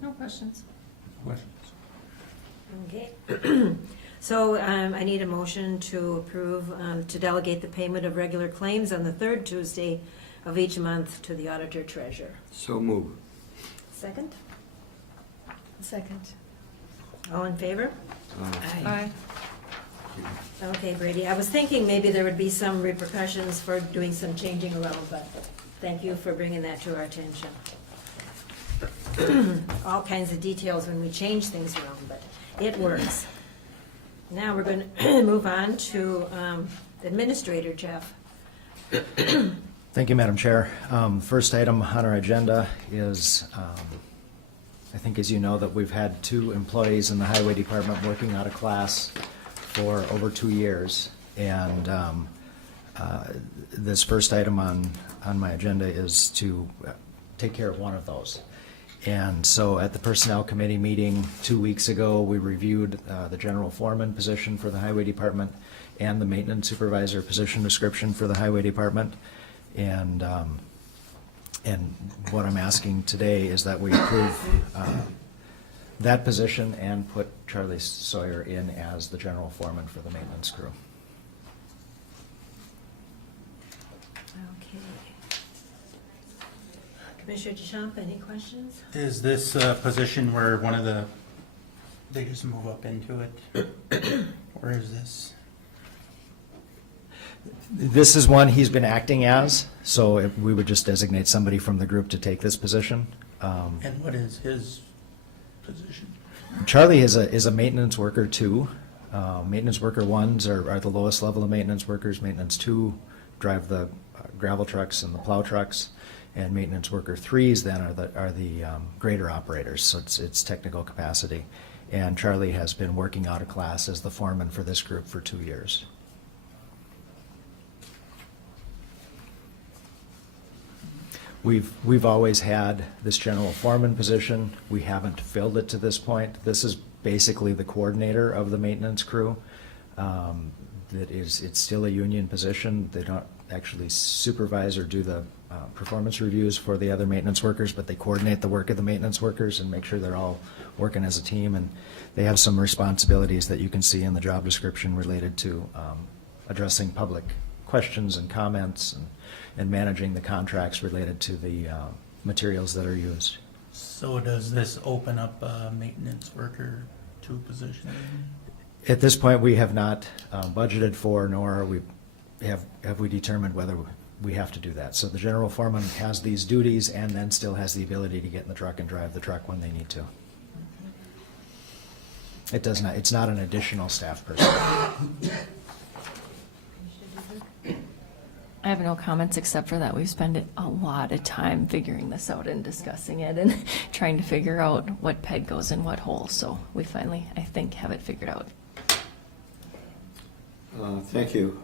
No questions. Okay. So I need a motion to approve, to delegate the payment of regular claims on the third Tuesday of each month to the auditor treasurer. So move. Second? Second. All in favor? Aye. Okay, Brady, I was thinking maybe there would be some repercussions for doing some changing around, but thank you for bringing that to our attention. All kinds of details when we change things around, but it works. Now we're going to move on to Administrator Jeff. Thank you, Madam Chair. First item on our agenda is, I think as you know, that we've had 2 employees in the Highway Department working out of class for over 2 years. And this first item on my agenda is to take care of one of those. And so at the Personnel Committee meeting 2 weeks ago, we reviewed the general foreman position for the Highway Department and the maintenance supervisor position description for the Highway Department. And what I'm asking today is that we approve that position and put Charlie Sawyer in as the general foreman for the maintenance crew. Okay. Commissioner Deschamps, any questions? Is this a position where they just move up into it? Or is this? This is one he's been acting as, so we would just designate somebody from the group to take this position. And what is his position? Charlie is a maintenance worker 2. Maintenance worker 1s are the lowest level of maintenance workers. Maintenance 2 drive the gravel trucks and the plow trucks, and maintenance worker 3s then are the grader operators. So it's technical capacity. And Charlie has been working out of class as the foreman for this group for 2 years. We've always had this general foreman position. We haven't filled it to this point. This is basically the coordinator of the maintenance crew. It's still a union position. They don't actually supervise or do the performance reviews for the other maintenance workers, but they coordinate the work of the maintenance workers and make sure they're all working as a team. And they have some responsibilities that you can see in the job description related to addressing public questions and comments and managing the contracts related to the materials that are used. So does this open up a maintenance worker to a position? At this point, we have not budgeted for, nor have we determined whether we have to do that. So the general foreman has these duties and then still has the ability to get in the truck and drive the truck when they need to. It does not, it's not an additional staff person. I have no comments except for that we've spent a lot of time figuring this out and discussing it and trying to figure out what peg goes in what hole. So we finally, I think, have it figured out. Thank you.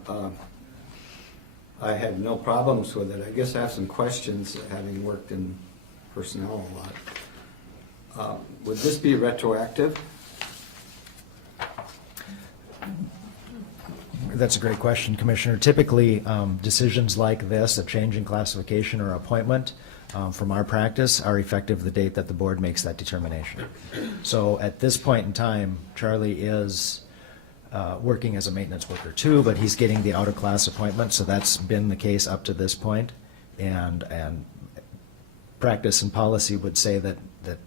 I have no problems with it. I guess I have some questions, having worked in personnel a lot. Would this be retroactive? That's a great question, Commissioner. Typically, decisions like this, a change in classification or appointment, from our practice, are effective the date that the board makes that determination. So at this point in time, Charlie is working as a maintenance worker too, but he's getting the out-of-class appointment, so that's been the case up to this point. And practice and policy would say that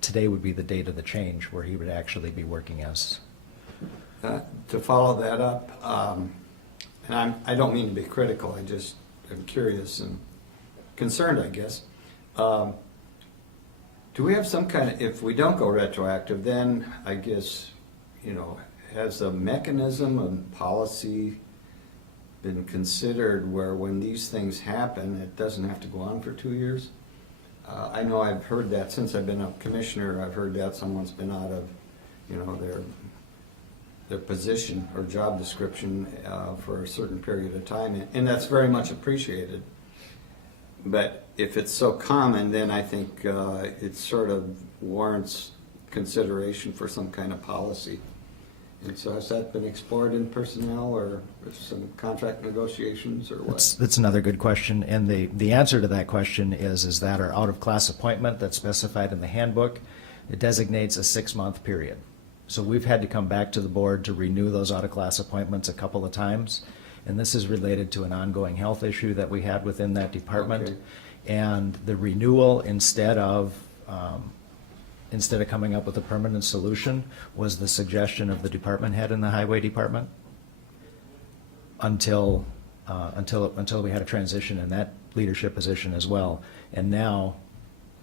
today would be the date of the change where he would actually be working as. To follow that up, and I don't mean to be critical, I just am curious and concerned, I guess. Do we have some kind of, if we don't go retroactive, then I guess, has a mechanism and policy been considered where when these things happen, it doesn't have to go on for 2 years? I know I've heard that since I've been a commissioner. I've heard that someone's been out of, their position or job description for a certain period of time, and that's very much appreciated. But if it's so common, then I think it sort of warrants consideration for some kind of policy. And so has that been explored in personnel or some contract negotiations or what? That's another good question, and the answer to that question is that our out-of-class appointment that's specified in the handbook, it designates a 6-month period. So we've had to come back to the board to renew those out-of-class appointments a couple of times, and this is related to an ongoing health issue that we had within that department. Okay. And the renewal, instead of coming up with a permanent solution, was the suggestion of the department head in the highway department until we had a transition in that leadership position as well. And now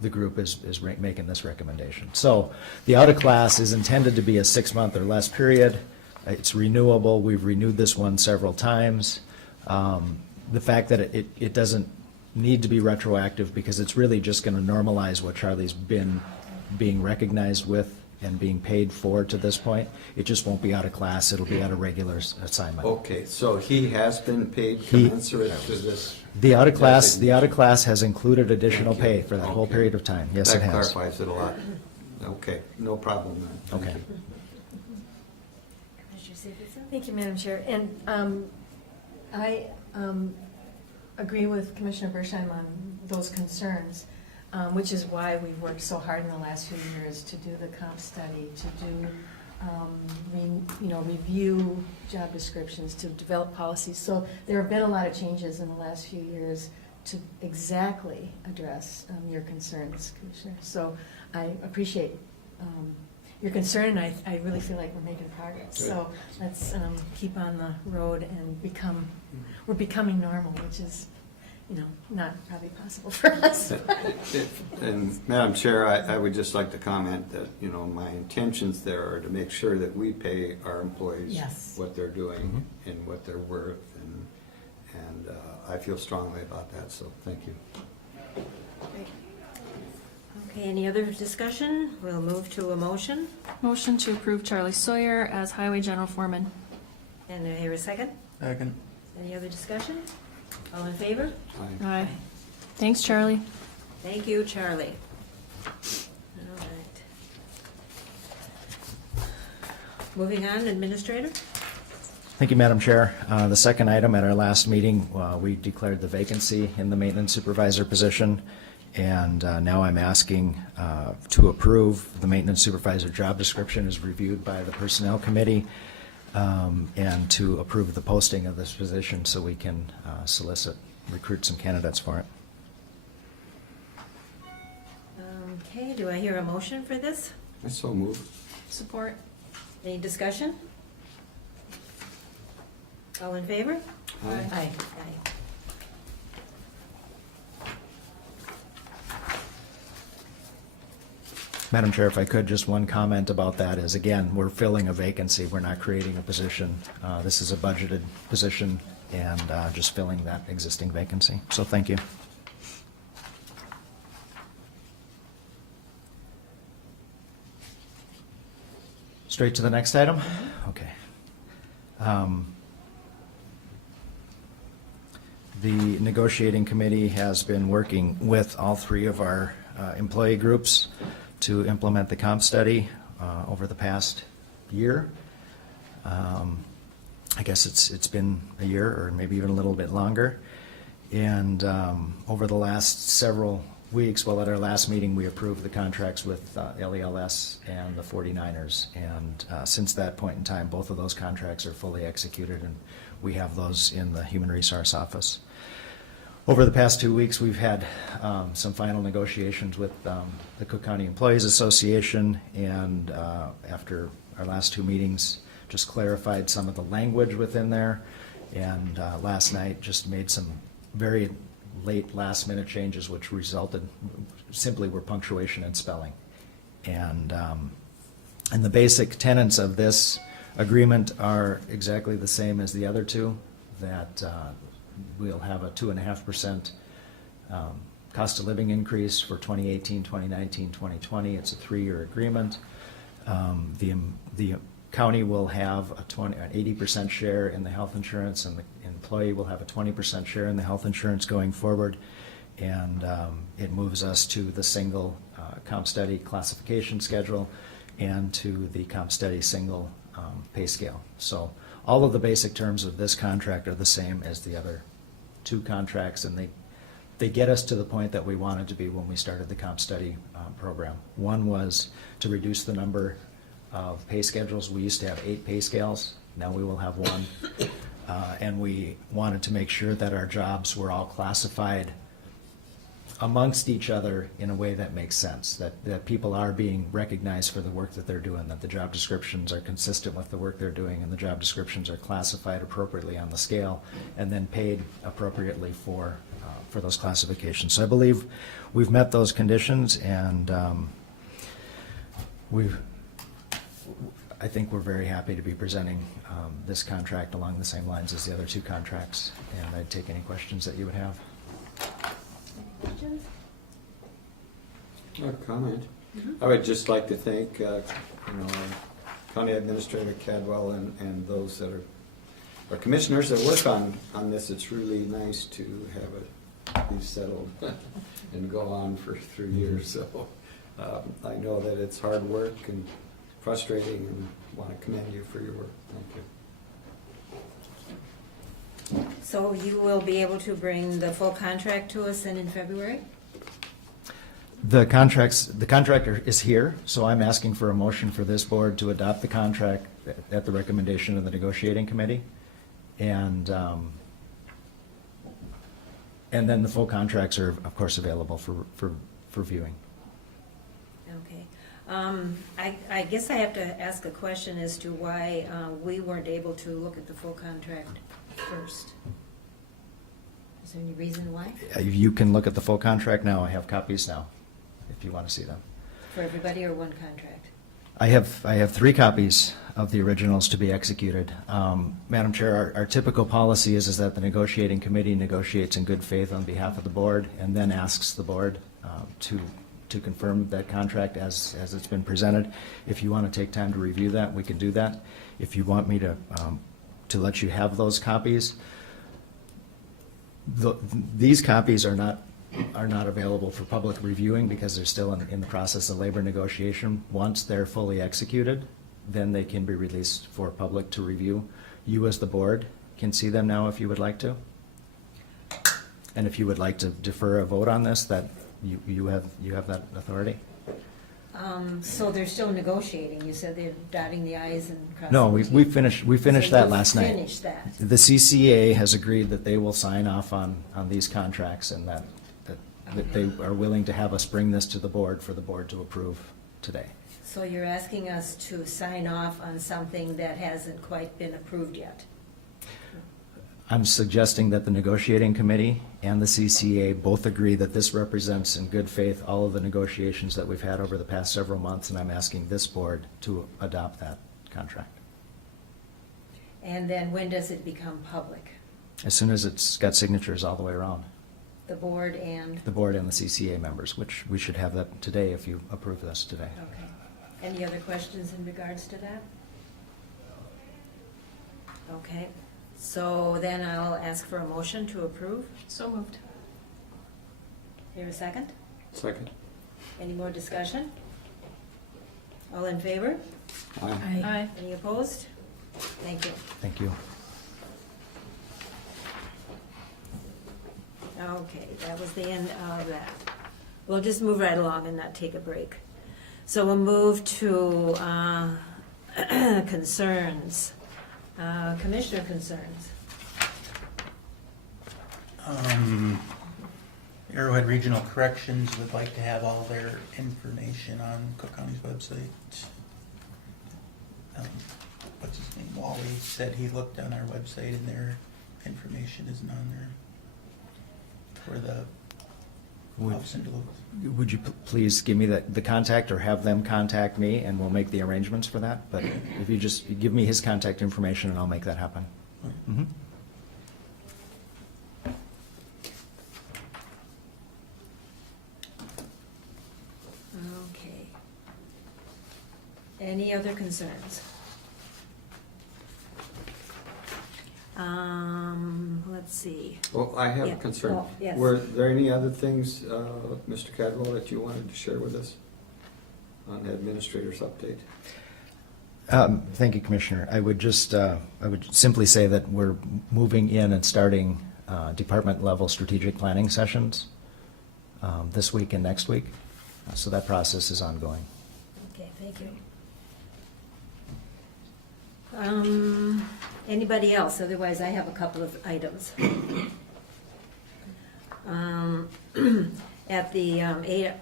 the group is making this recommendation. So the out-of-class is intended to be a 6-month or less period. It's renewable. We've renewed this one several times. The fact that it doesn't need to be retroactive because it's really just going to normalize what Charlie's been being recognized with and being paid for to this point. It just won't be out of class. It'll be out of regular assignment. Okay, so he has been paid commensurate to this? The out-of-class has included additional pay for that whole period of time. Yes, it has. That clarifies it a lot. Okay, no problem then. Thank Okay. you. Thank you, Madam Chair. And I agree with Commissioner Bershheim on those concerns, which is why we've worked so hard in the last few years to do the comp study, to do review job descriptions, to develop policies. So there have been a lot of changes in the last few years to exactly address your concerns, Commissioner. So I appreciate your concern, and I really feel like we're making progress. Good. So let's keep on the road and we're becoming normal, which is, not probably possible for us. And Madam Chair, I would just like to comment that, my intentions there are to make sure that we pay our employees Yes. what they're doing and what they're worth, and I feel strongly about that, so thank you. Okay, any other discussion? We'll move to a motion. Motion to approve Charlie Sawyer as Highway General Foreman. And I hear a second. Second. Any other discussion? All in favor? Aye. Aye. Thanks, Charlie. Thank you, Charlie. All right. Moving on, Administrator? Thank you, Madam Chair. The second item at our last meeting, we declared the vacancy in the maintenance supervisor position, and now I'm asking to approve the maintenance supervisor job description as reviewed by the Personnel Committee, and to approve the posting of this position so we can recruit some candidates for it. Okay, do I hear a motion for this? I so move. Support. Any discussion? All in favor? Aye. Aye. Madam Chair, if I could, just one comment about that is, again, we're filling a vacancy. We're not creating a position. This is a budgeted position and just filling that existing vacancy. So thank you. Straight to the next item? Okay. The negotiating committee has been working with all three of our employee groups to implement the comp study over the past year. I guess it's been a year or maybe even a little bit longer. And over the last several weeks, well, at our last meeting, we approved the contracts with LELS and the 49ers. And since that point in time, both of those contracts are fully executed, and we have those in the Human Resource Office. Over the past 2 weeks, we've had some final negotiations with the Cook County Employees Association, and after our last two meetings, just clarified some of the language within there, and last night just made some very late last-minute changes which simply were punctuation and spelling. And the basic tenets of this agreement are exactly the same as the other two, that we'll have a 2.5% cost of living increase for 2018, 2019, 2020. It's a 3-year agreement. The county will have an 80% share in the health insurance, and the employee will have a 20% share in the health insurance going forward. And it moves us to the single comp study classification schedule and to the comp study single pay scale. So all of the basic terms of this contract are the same as the other two contracts, and they get us to the point that we wanted to be when we started the comp study program. One was to reduce the number of pay schedules. We used to have 8 pay scales. Now we will have 1. And we wanted to make sure that our jobs were all classified amongst each other in a way that makes sense, that people are being recognized for the work that they're doing, that the job descriptions are consistent with the work they're doing, and the job descriptions are classified appropriately on the scale and then paid appropriately for those classifications. So I believe we've met those conditions, and I think we're very happy to be presenting this contract along the same lines as the other two contracts, and I'd take any questions that you would have. Questions? A comment. I would just like to thank, County Administrator Cadwell and those that are, our commissioners that work on this. It's really nice to have it be settled and go on for 3 years. So I know that it's hard work and frustrating, and want to commend you for your work. Thank you. So you will be able to bring the full contract to us then in February? The contractor is here, so I'm asking for a motion for this board to adopt the contract at the recommendation of the negotiating committee. And then the full contracts are, of course, available for viewing. Okay. I guess I have to ask a question as to why we weren't able to look at the full contract first. Is there any reason why? You can look at the full contract now. I have copies now, if you want to see them. For everybody or one contract? I have 3 copies of the originals to be executed. Madam Chair, our typical policy is that the negotiating committee negotiates in good faith on behalf of the board, and then asks the board to confirm that contract as it's been presented. If you want to take time to review that, we can do that. If you want me to let you have those copies, these copies are not are not available for public reviewing because they're still in the process of labor negotiation. Once they're fully executed, then they can be released for public to review. You as the board can see them now if you would like to. And if you would like to defer a vote on this, that you have that authority. So they're still negotiating. You said they're dotting the i's and crossing No, the t's. we finished So that you'll last night. finish that. The CCA has agreed that they will sign off on these contracts and that they are willing to have us bring this to the board for the board to approve today. So you're asking us to sign off on something that hasn't quite been approved yet? I'm suggesting that the negotiating committee and the CCA both agree that this represents in good faith all of the negotiations that we've had over the past several months, and I'm asking this board to adopt that contract. And then when does it become public? As soon as it's got signatures all the way around, The board and, the board and the CCA members, which we should have that today if you approve this today. okay. Any other questions in regards to that? Okay, so then I'll ask for a motion to approve. So moved. Here a second? Second. Any more discussion? All in favor? Aye. Aye. Any opposed? Thank you. Thank you. Okay, that was the end of that. We'll just move right along and not take a break. So we'll move to concerns, commissioner concerns. Arrowhead Regional Corrections would like to have all their information on Cook County's website. What's his name? Wally said he looked on our website and their information isn't on there for the office in Duluth. Would you please give me the contact or have them contact me and we'll make the arrangements for that? But if you just give me his contact information and I'll make that happen. Mhm. Okay. Any other concerns? Let's see. Well, I have Yeah. a concern. Oh, yes. Were there any other things, Mr. Cadwell, that you wanted to share with us on the administrator's update? Thank you, Commissioner. I would just, I would simply say that we're moving in and starting department-level strategic planning sessions this week and next week. So that process is ongoing. Okay, thank you. Anybody else? Otherwise, I have a couple of items. At the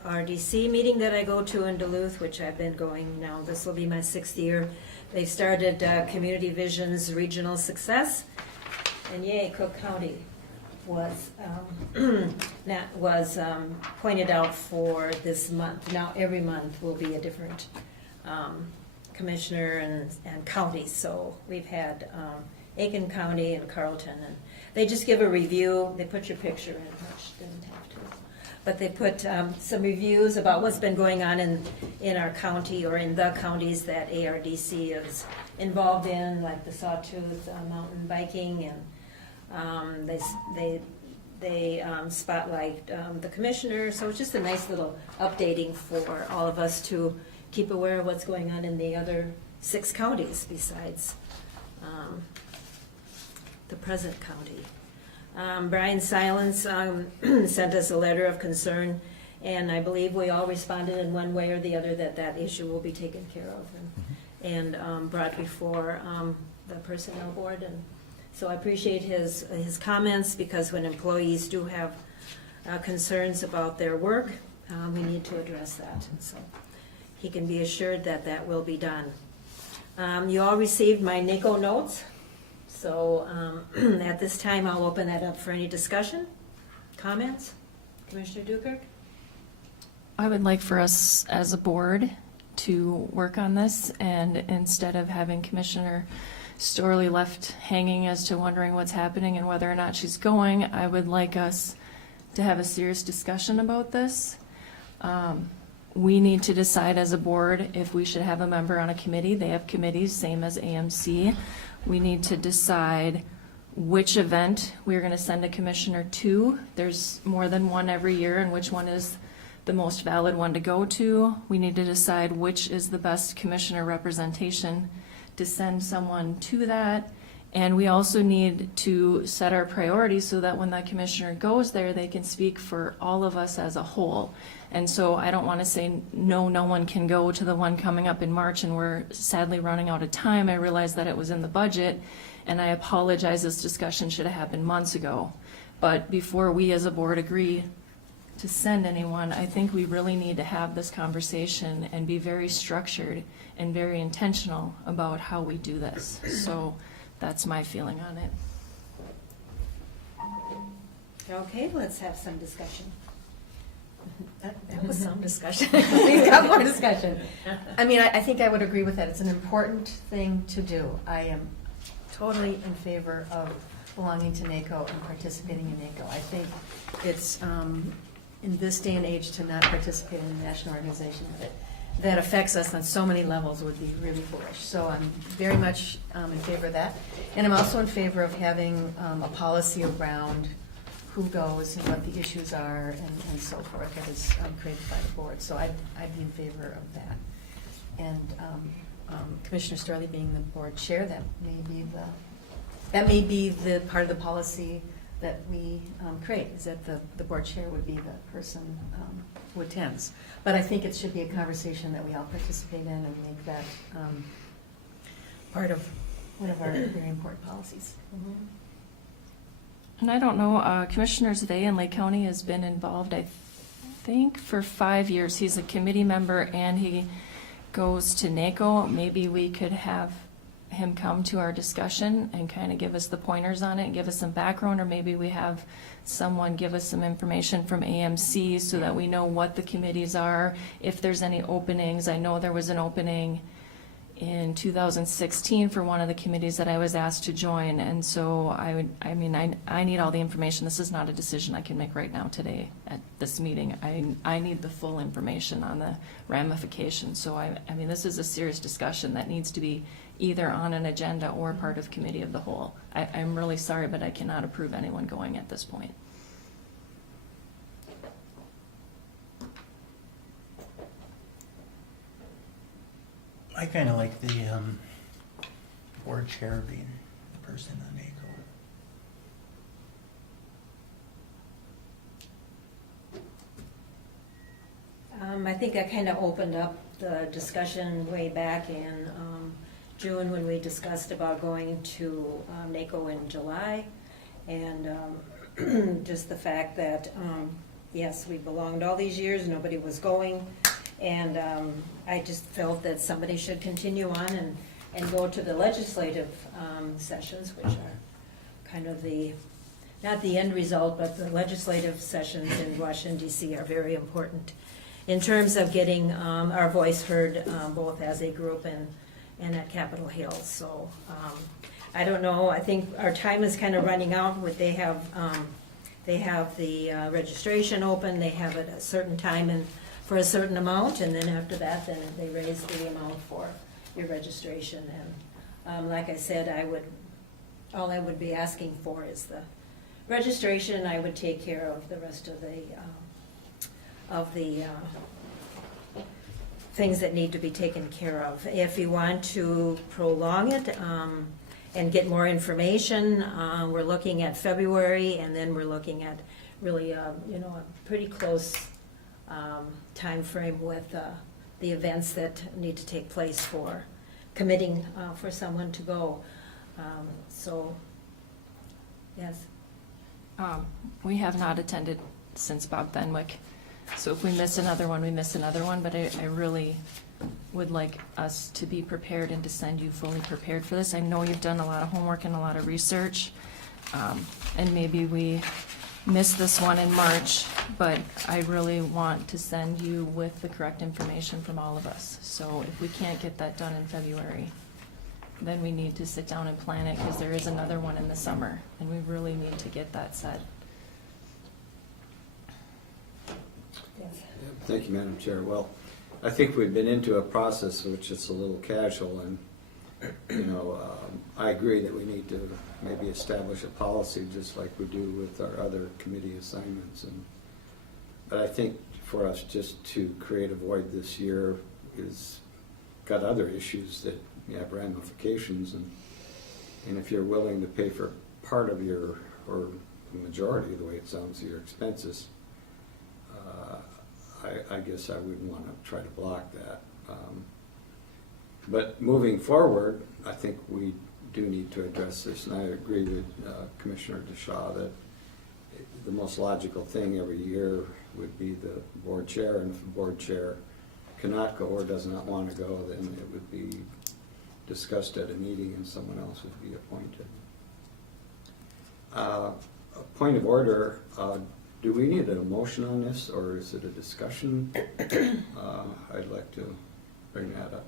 ARDC meeting that I go to in Duluth, which I've been going now, this will be my 6th year, they started Community Vision's Regional Success, and yay, Cook County was pointed out for this month. Now, every month will be a different commissioner and county, so we've had Aiken County and Carlton, and they just give a review. They put your picture in, which didn't have to, but they put some reviews about what's been going on in our county or in the counties that ARDC is involved in, like the Sawtooth mountain biking, and they spotlight the commissioner. So it's just a nice little updating for all of us to keep aware of what's going on in the other 6 counties besides the present county. Brian Silence sent us a letter of concern, and I believe we all responded in one way or the other that that issue will be taken care of and brought before the personnel board. And so I appreciate his comments, because when employees do have concerns about their work, we need to address that. And so he can be assured that that will be done. You all received my NACO notes, so at this time I'll open that up for any discussion, comments. Commissioner Dukert? I would like for us as a board to work on this, and instead of having Commissioner Storley left hanging as to wondering what's happening and whether or not she's going, I would like us to have a serious discussion about this. We need to decide as a board if we should have a member on a committee. They have committees, same as AMC. We need to decide which event we're going to send a commissioner to. There's more than one every year, and which one is the most valid one to go to. We need to decide which is the best commissioner representation to send someone to that. And we also need to set our priorities so that when that commissioner goes there, they can speak for all of us as a whole. And so I don't want to say, no, no one can go to the one coming up in March, and we're sadly running out of time. I realize that it was in the budget, and I apologize, this discussion should have happened months ago. But before we as a board agree to send anyone, I think we really need to have this conversation and be very structured and very intentional about how we do this. So that's my feeling on it. Okay, let's have some discussion. That was some discussion. We've got more discussion. I mean, I think I would agree with that. It's an important thing to do. I am totally in favor of belonging to NACO and participating in NACO. I think it's, in this day and age, to not participate in a national organization that affects us on so many levels would be really foolish. So I'm very much in favor of that. And I'm also in favor of having a policy around who goes and what the issues are and so forth that is created by the board. So I'd be in favor of that. And Commissioner Starley being the board chair, that may be the part of the policy that we create, is that the board chair would be the person who attends. But I think it should be a conversation that we all participate in and make that part of one of our very important policies. And I don't know, Commissioner Zve in Lake County has been involved, I think, for 5 years. He's a committee member and he goes to NACO. Maybe we could have him come to our discussion and kind of give us the pointers on it and give us some background, or maybe we have someone give us some information from AMC so that we know what the committees are, if there's any openings. I know there was an opening in 2016 for one of the committees that I was asked to join, and so I need all the information. This is not a decision I can make right now today at this meeting. I need the full information on the ramifications. So I mean, this is a serious discussion that needs to be either on an agenda or part of committee of the whole. I'm really sorry, but I cannot approve anyone going at this point. I kind of like the board chair being the person on NACO. I think I kind of opened up the discussion way back in June when we discussed about going to NACO in July. And just the fact that, yes, we belonged all these years, nobody was going. And I just felt that somebody should continue on and go to the legislative sessions, which are kind of not the end result, but the legislative sessions in Washington, D.C. are very important in terms of getting our voice heard, both as a group and at Capitol Hill. So I don't know, I think our time is kind of running out. They have the registration open, they have it at a certain time and for a certain amount, and then after that, then they raise the amount for your registration. And like I said, all I would be asking for is the registration. I would take care of the rest of the things that need to be taken care of. If you want to prolong it and get more information, we're looking at February, and then we're looking at really a pretty close time frame with the events that need to take place for committing for someone to go. So, yes. We have not attended since Bob Benwick. So if we miss another one, we miss another one, but I really would like us to be prepared and to send you fully prepared for this. I know you've done a lot of homework and a lot of research, and maybe we missed this one in March, but I really want to send you with the correct information from all of us. So if we can't get that done in February, then we need to sit down and plan it, because there is another one in the summer, and we really need to get that set. Thank you, Madam Chair. Well, I think we've been into a process which is a little casual, and I agree that we need to maybe establish a policy just like we do with our other committee assignments. But I think for us just to create a void this year is got other issues that have ramifications, and if you're willing to pay for part of your, or the majority of the way it sounds, your expenses, I guess I wouldn't want to try to block that. But moving forward, I think we do need to address this, and I agree with Commissioner DeShaw that the most logical thing every year would be the board chair, and if the board chair cannot go or does not want to go, then it would be discussed at a meeting and someone else would be appointed. A point of order, do we need a motion on this, or is it a discussion? I'd like to bring that up.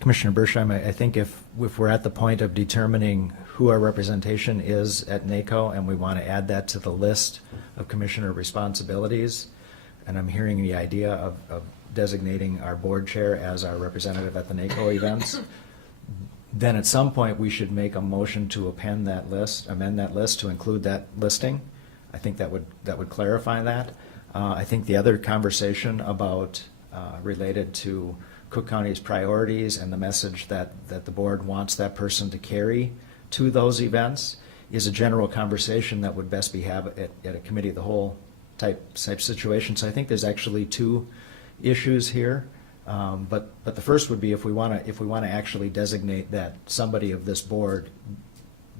Commissioner Bershheim, I think if we're at the point of determining who our representation is at NACO and we want to add that to the list of commissioner responsibilities, and I'm hearing the idea of designating our board chair as our representative at the NACO events, then at some point we should make a motion to amend that list to include that listing. I think that would clarify that. I think the other conversation about related to Cook County's priorities and the message that the board wants that person to carry to those events is a general conversation that would best be had at a committee of the whole type situation. So I think there's actually two issues here. But the first would be if we want to actually designate that somebody of this board,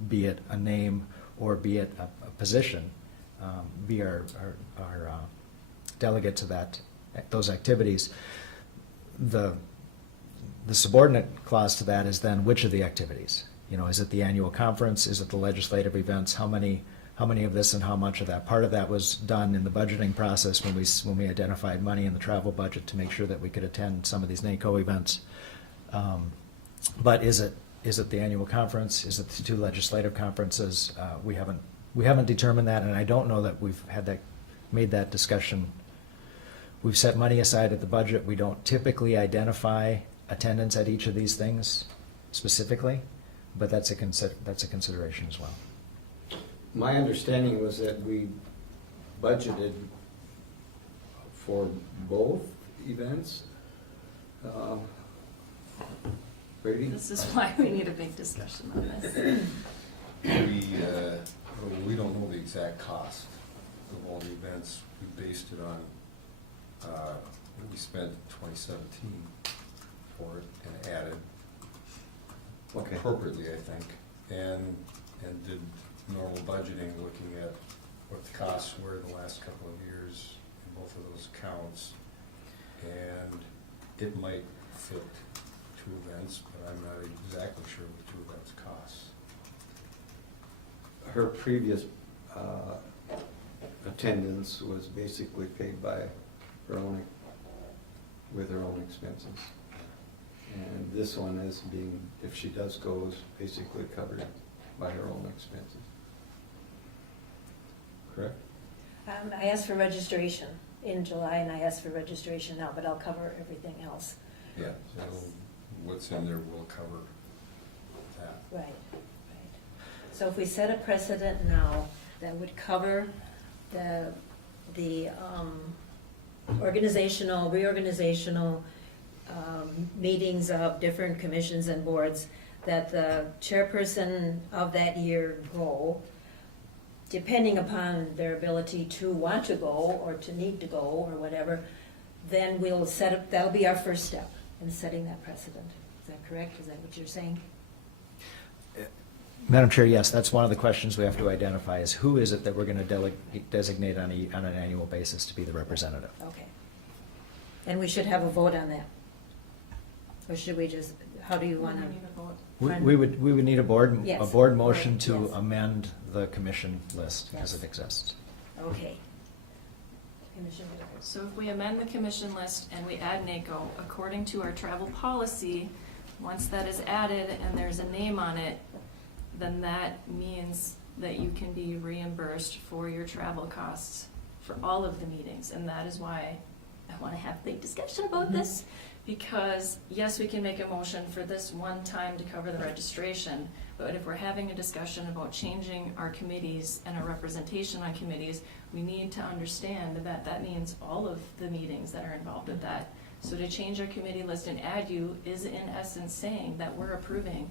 be it a name or be it a position, be our delegate to those activities. The subordinate clause to that is then which of the activities? Is it the annual conference? Is it the legislative events? How many of this and how much of that? Part of that was done in the budgeting process when we identified money in the travel budget to make sure that we could attend some of these NACO events. But is it the annual conference? Is it the two legislative conferences? We haven't determined that, and I don't know that we've made that discussion. We've set money aside at the budget. We don't typically identify attendance at each of these things specifically, but that's a consideration as well. My understanding was that we budgeted for both events. Brady? This is why we need a big discussion on this. We don't know the exact cost of all the events. We based it on what we spent in 2017 for it and added appropriately, I think, and did normal budgeting, looking at what the costs were the last couple of years in both of those accounts, and it might fit two events, but I'm not exactly sure what two events cost. Her previous attendance was basically paid by with her own expenses. And this one is being, if she does go, is basically covered by her own expenses. Correct? I asked for registration in July, and I asked for registration now, but I'll cover everything else. Yeah, so what's in there will cover that. Right. So if we set a precedent now that would cover the reorganizational meetings of different commissions and boards that the chairperson of that year go, depending upon their ability to want to go or to need to go or whatever, then we'll set up, that'll be our first step in setting that precedent. Is that correct? Is that what you're saying? Madam Chair, yes, that's one of the questions we have to identify is who is it that we're going to designate on an annual basis to be the representative. Okay. And we should have a vote on that? Or should we just, how do you want to? We would need a board Yes. motion to Yes. amend the commission list as it exists. Okay. So if we amend the commission list and we add NACO, according to our travel policy, once that is added and there's a name on it, then that means that you can be reimbursed for your travel costs for all of the meetings. And that is why I want to have a big discussion about this, Because, yes, we can make a motion for this one time to cover the registration, but if we're having a discussion about changing our committees and our representation on committees, we need to understand that that means all of the meetings that are involved with that. So to change our committee list and add you is in essence saying that we're approving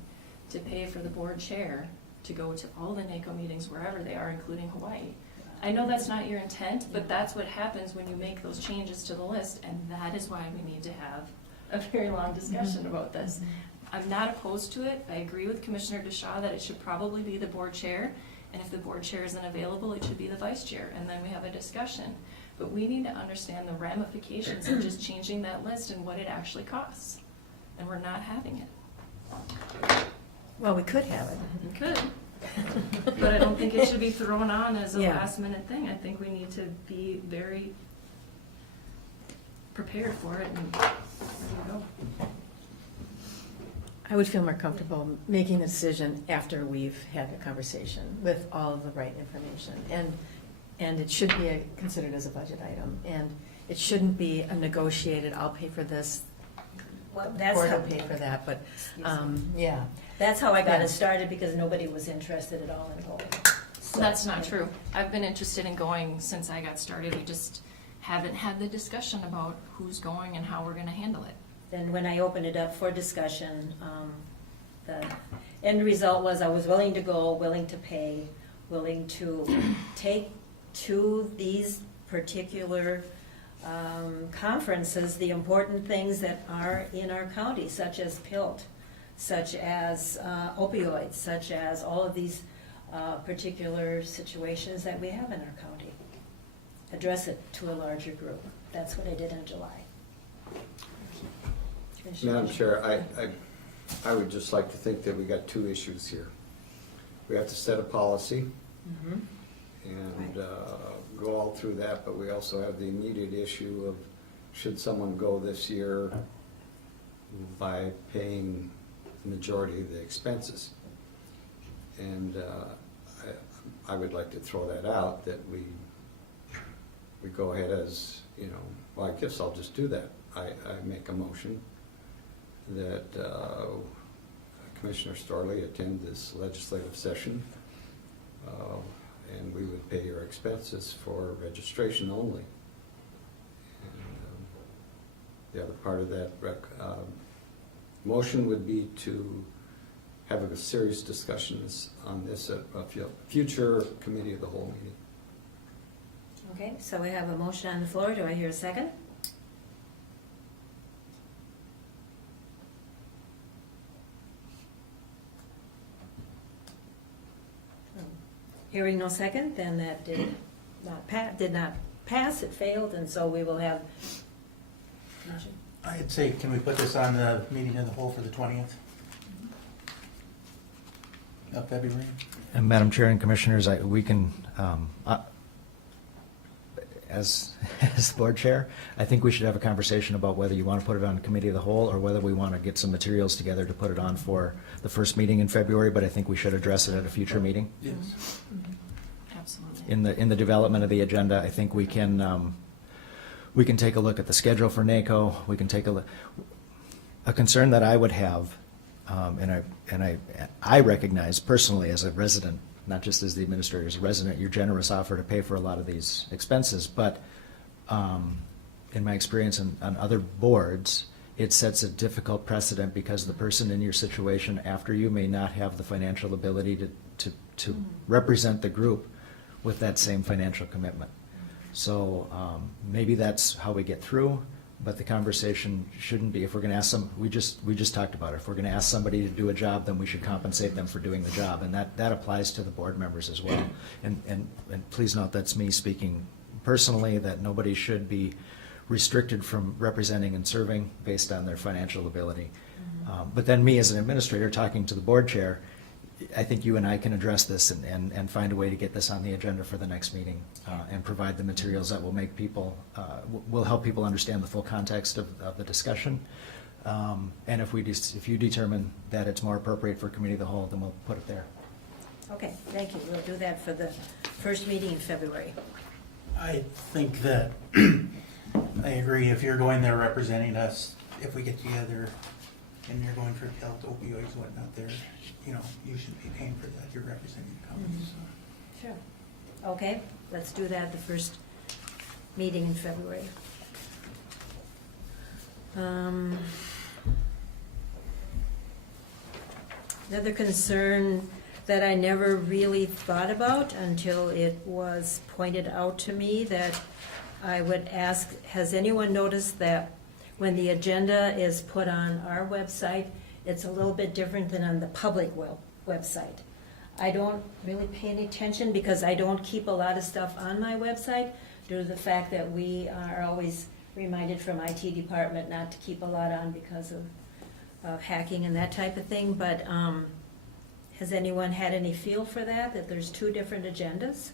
to pay for the board chair to go to all the NACO meetings wherever they are, including Hawaii. I know that's not your intent, but that's what happens when you make those changes to the list, and that is why we need to have a very long discussion about this. I'm not opposed to it. I agree with Commissioner DeShaw that it should probably be the board chair, and if the board chair isn't available, it should be the vice chair, and then we have a discussion. But we need to understand the ramifications of just changing that list and what it actually costs, and we're not having it. Well, we could have it. We could, but I don't think it should be thrown on as a Yeah. last minute thing. I think we need to be very prepared for it and ready to go. I would feel more comfortable making the decision after we've had a conversation with all of the right information. And it should be considered as a budget item. And it shouldn't be a negotiated, I'll pay for this, Well, the that's board how, will pay for that, but, yeah. that's how I got Yeah. it started, because nobody was interested at all in going. So- That's not true. I've been interested in going since I got started. We just haven't had the discussion about who's going and how we're gonna handle it. Then when I opened it up for discussion, the end result was I was willing to go, willing to pay, willing to take to these particular conferences the important things that are in our county, such as PILT, such as opioids, such as all of these particular situations that we have in our county. Address it to a larger group. That's what I did in July. Madam Chair, I would just like to think that we got two issues here. We have to set a policy and go all through that, but we also have the immediate issue of should someone go this year by paying the majority of the expenses. And I would like to throw that out, that we go ahead as, you know, well, I guess I'll just do that. I make a motion that Commissioner Storley attend this legislative session, and we would pay your expenses for registration only. And the other part of that motion would be to have a serious discussion on this at a future committee of the whole meeting. Okay, so we have a motion on the floor. Do I hear a second? Hearing no second, then that did not pass, it failed, and so we will have. I'd say, can we put this on the meeting of the whole for the 20th of February? And Madam Chair and Commissioners, we can, as board chair, I think we should have a conversation about whether you want to put it on committee of the whole or whether we want to get some materials together to put it on for the first meeting in February, but I think we should address it at a future meeting. Yes. Absolutely. In the development of the agenda, I think we can take a look at the schedule for NACO. We can take a look. A concern that I would have, and I recognize personally as a resident, not just as the administrator, as a resident, your generous offer to pay for a lot of these expenses. But in my experience on other boards, it sets a difficult precedent because the person in your situation after you may not have the financial ability to represent the group with that same financial commitment. So maybe that's how we get through, but the conversation shouldn't be, if we're going to ask we just talked about it, if we're going to ask somebody to do a job, then we should compensate them for doing the job, and that applies to the board members as well. And please note, that's me speaking personally, that nobody should be restricted from representing and serving based on their financial ability. But then me as an administrator talking to the board chair, I think you and I can address this and find a way to get this on the agenda for the next meeting and provide the materials that will make people, will help people understand the full context of the discussion. And if you determine that it's more appropriate for committee of the whole, then we'll put it there. Okay, thank you. We'll do that for the first meeting in February. I think that, I agree, if you're going there representing us, if we get together and they're going for health opioids, whatnot, there, you know, you shouldn't be paying for that, you're representing the company, so. Sure. Okay, let's do that the first meeting in February. Another concern that I never really thought about until it was pointed out to me that I would ask, has anyone noticed that when the agenda is put on our website, it's a little bit different than on the public website? I don't really pay any attention because I don't keep a lot of stuff on my website due to the fact that we are always reminded from IT department not to keep a lot on because of hacking and that type of thing, but has anyone had any feel for that there's two different agendas?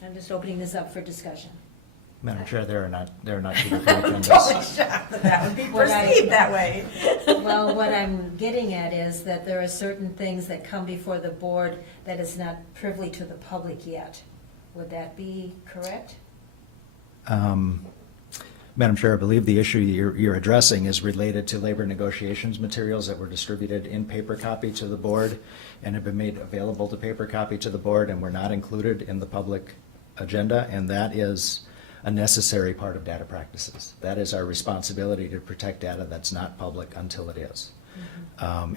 I'm just opening this up for discussion. Madam Chair, there are not two different I'm agendas. totally shocked that that would be perceived that way. Well, what I'm getting at is that there are certain things that come before the board that is not privy to the public yet. Would that be correct? Madam Chair, I believe the issue you're addressing is related to labor negotiations materials that were distributed in paper copy to the board and have been made available to paper copy to the board and were not included in the public agenda, and that is a necessary part of data practices. That is our responsibility to protect data that's not public until it is.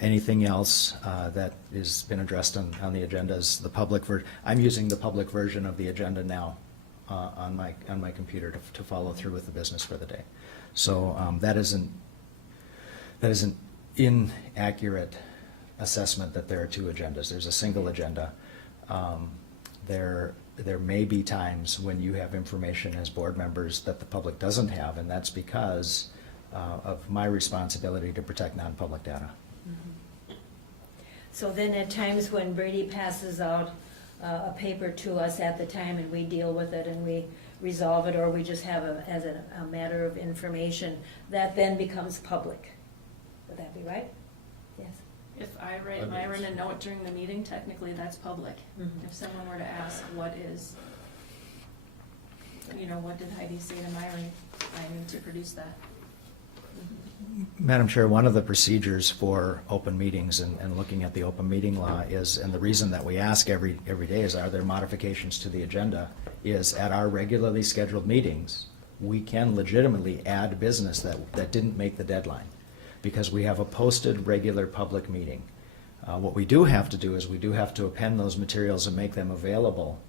Anything else that has been addressed on the agenda is the public I'm using the public version of the agenda now on my computer to follow through with the business for the day. So that isn't inaccurate assessment that there are two agendas. There's a single agenda. There may be times when you have information as board members that the public doesn't have, and that's because of my responsibility to protect non-public data. So then at times when Brady passes out a paper to us at the time and we deal with it and we resolve it, or we just have as a matter of information, that then becomes public. Would that be right? Yes. If I write Myron a note during the meeting, technically that's public. If someone were to ask what did Heidi say to Myron, I need to produce that. Madam Chair, one of the procedures for open meetings and looking at the open meeting law is, and the reason that we ask every day is, are there modifications to the agenda, is at our regularly scheduled meetings, we can legitimately add business that didn't make the deadline because we have a posted regular public meeting. What we do have to do is we do have to append those materials and make them available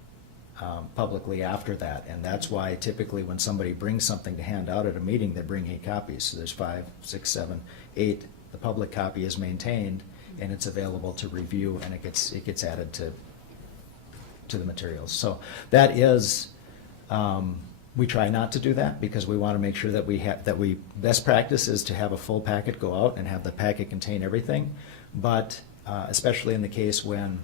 publicly after that, and that's why typically when somebody brings something to hand out at a meeting, they bring 8 copies. So there's 5, 6, 7, 8. The public copy is maintained and it's available to review, and it gets added to the materials. So that is, we try not to do that because we want to make sure that best practice is to have a full packet go out and have the packet contain everything, but especially in the case when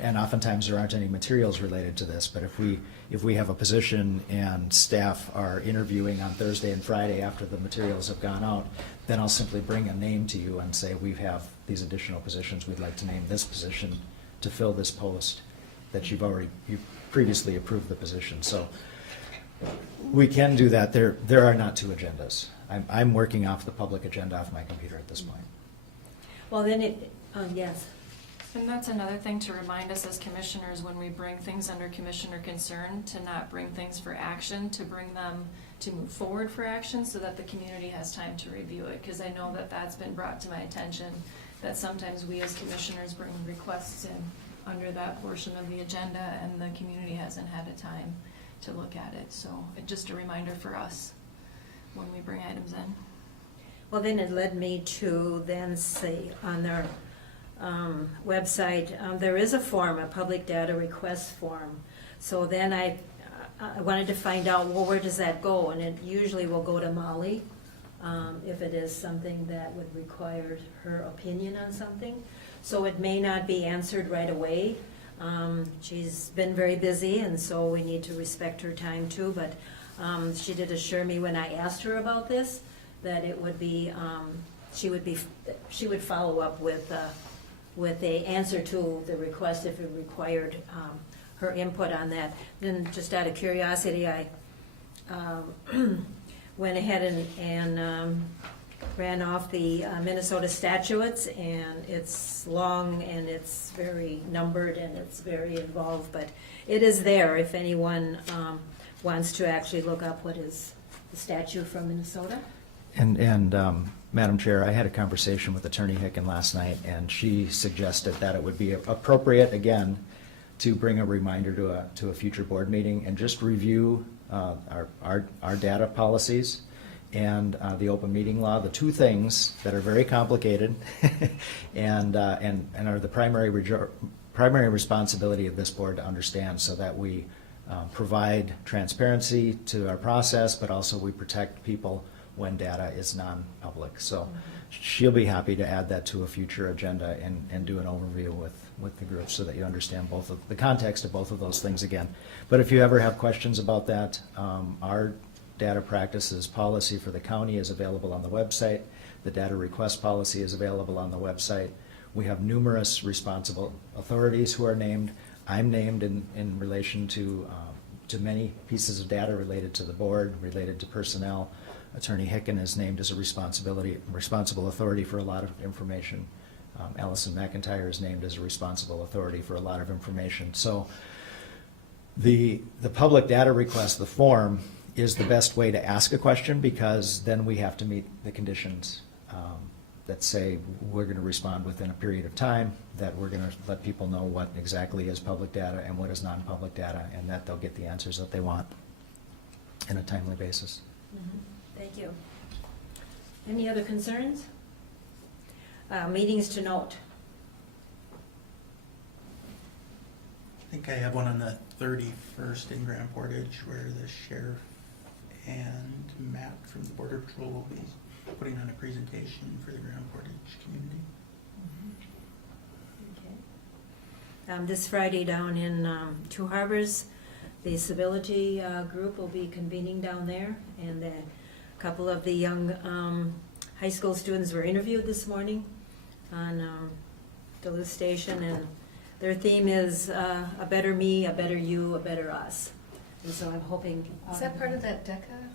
and oftentimes there aren't any materials related to this, but if we have a position and staff are interviewing on Thursday and Friday after the materials have gone out, then I'll simply bring a name to you and say, we have these additional positions, we'd like to name this position to fill this post that you previously approved the position. So we can do that. There are not 2 agendas. I'm working off the public agenda off my computer at this point. Well, then yes. And that's another thing to remind us as commissioners when we bring things under commissioner concern, to not bring things for action, to bring them to move forward for action so that the community has time to review it. Because I know that that's been brought to my attention, that sometimes we as commissioners bring requests in under that portion of the agenda and the community hasn't had a time to look at it. So just a reminder for us when we bring items in. Well, then it led me to then say on their website, there is a form, a public data request form. So then I wanted to find out, well, where does that go? And it usually will go to Molly if it is something that would require her opinion on something. So it may not be answered right away. She's been very busy, and so we need to respect her time too. But she did assure me when I asked her about this that it would be, she would follow up with a answer to the request if it required her input on that. Then just out of curiosity, went ahead and ran off the Minnesota statutes, and it's long and it's very numbered and it's very involved, but it is there if anyone wants to actually look up what is the statute from Minnesota. And Madam Chair, I had a conversation with Attorney Hicken last night, and she suggested that it would be appropriate, again, to bring a reminder to a future board meeting and just review our data policies and the open meeting law, the two things that are very complicated and are the primary responsibility of this board to understand, so that we provide transparency to our process, but also we protect people when data is non-public. So she'll be happy to add that to a future agenda and do an overview with the group, so that you understand both of the context of both of those things again. But if you ever have questions about that, our data practices policy for the county is available on the website. The data request policy is available on the website. We have numerous responsible authorities who are named. I'm named in relation to many pieces of data related to the board, related to personnel. Attorney Hicken is named as a responsible authority for a lot of information. Allison McIntyre is named as a responsible authority for a lot of information. So the public data request, the form, is the best way to ask a question, because then we have to meet the conditions that say we're going to respond within a period of time, that we're going to let people know what exactly is public data and what is non-public data, and that they'll get the answers that they want in a timely basis. Thank you. Any other concerns? Meetings to note. I think I have one on the 31st in Grand Portage, where the sheriff and Matt from the Border Patrol will be putting on a presentation for the Grand Portage community. This Friday down in Two Harbors, the civility group will be convening down there, and a couple of the young high school students were interviewed this morning on Duluth Station, and their theme is a better me, a better you, a better us. And so I'm hoping... Is that part of that DECA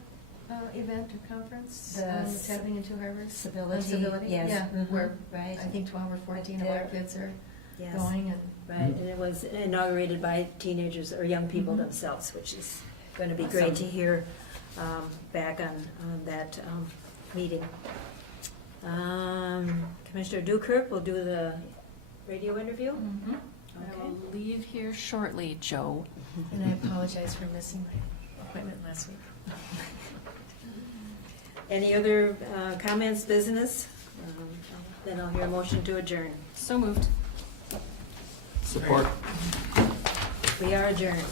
event or conference that's happening in Two Harbors? Civility, yes. Yeah, where Right. I think 12 or 14 of our kids are Yes. going. And Right, and it was inaugurated by teenagers or young people themselves, which is going to be great to hear back on that meeting. Commissioner Dukert will do the radio interview. I will leave here shortly, Joe. And I apologize for missing my appointment last week. Any other comments, business? Then I'll hear a motion to adjourn. So moved. Support. We are adjourned.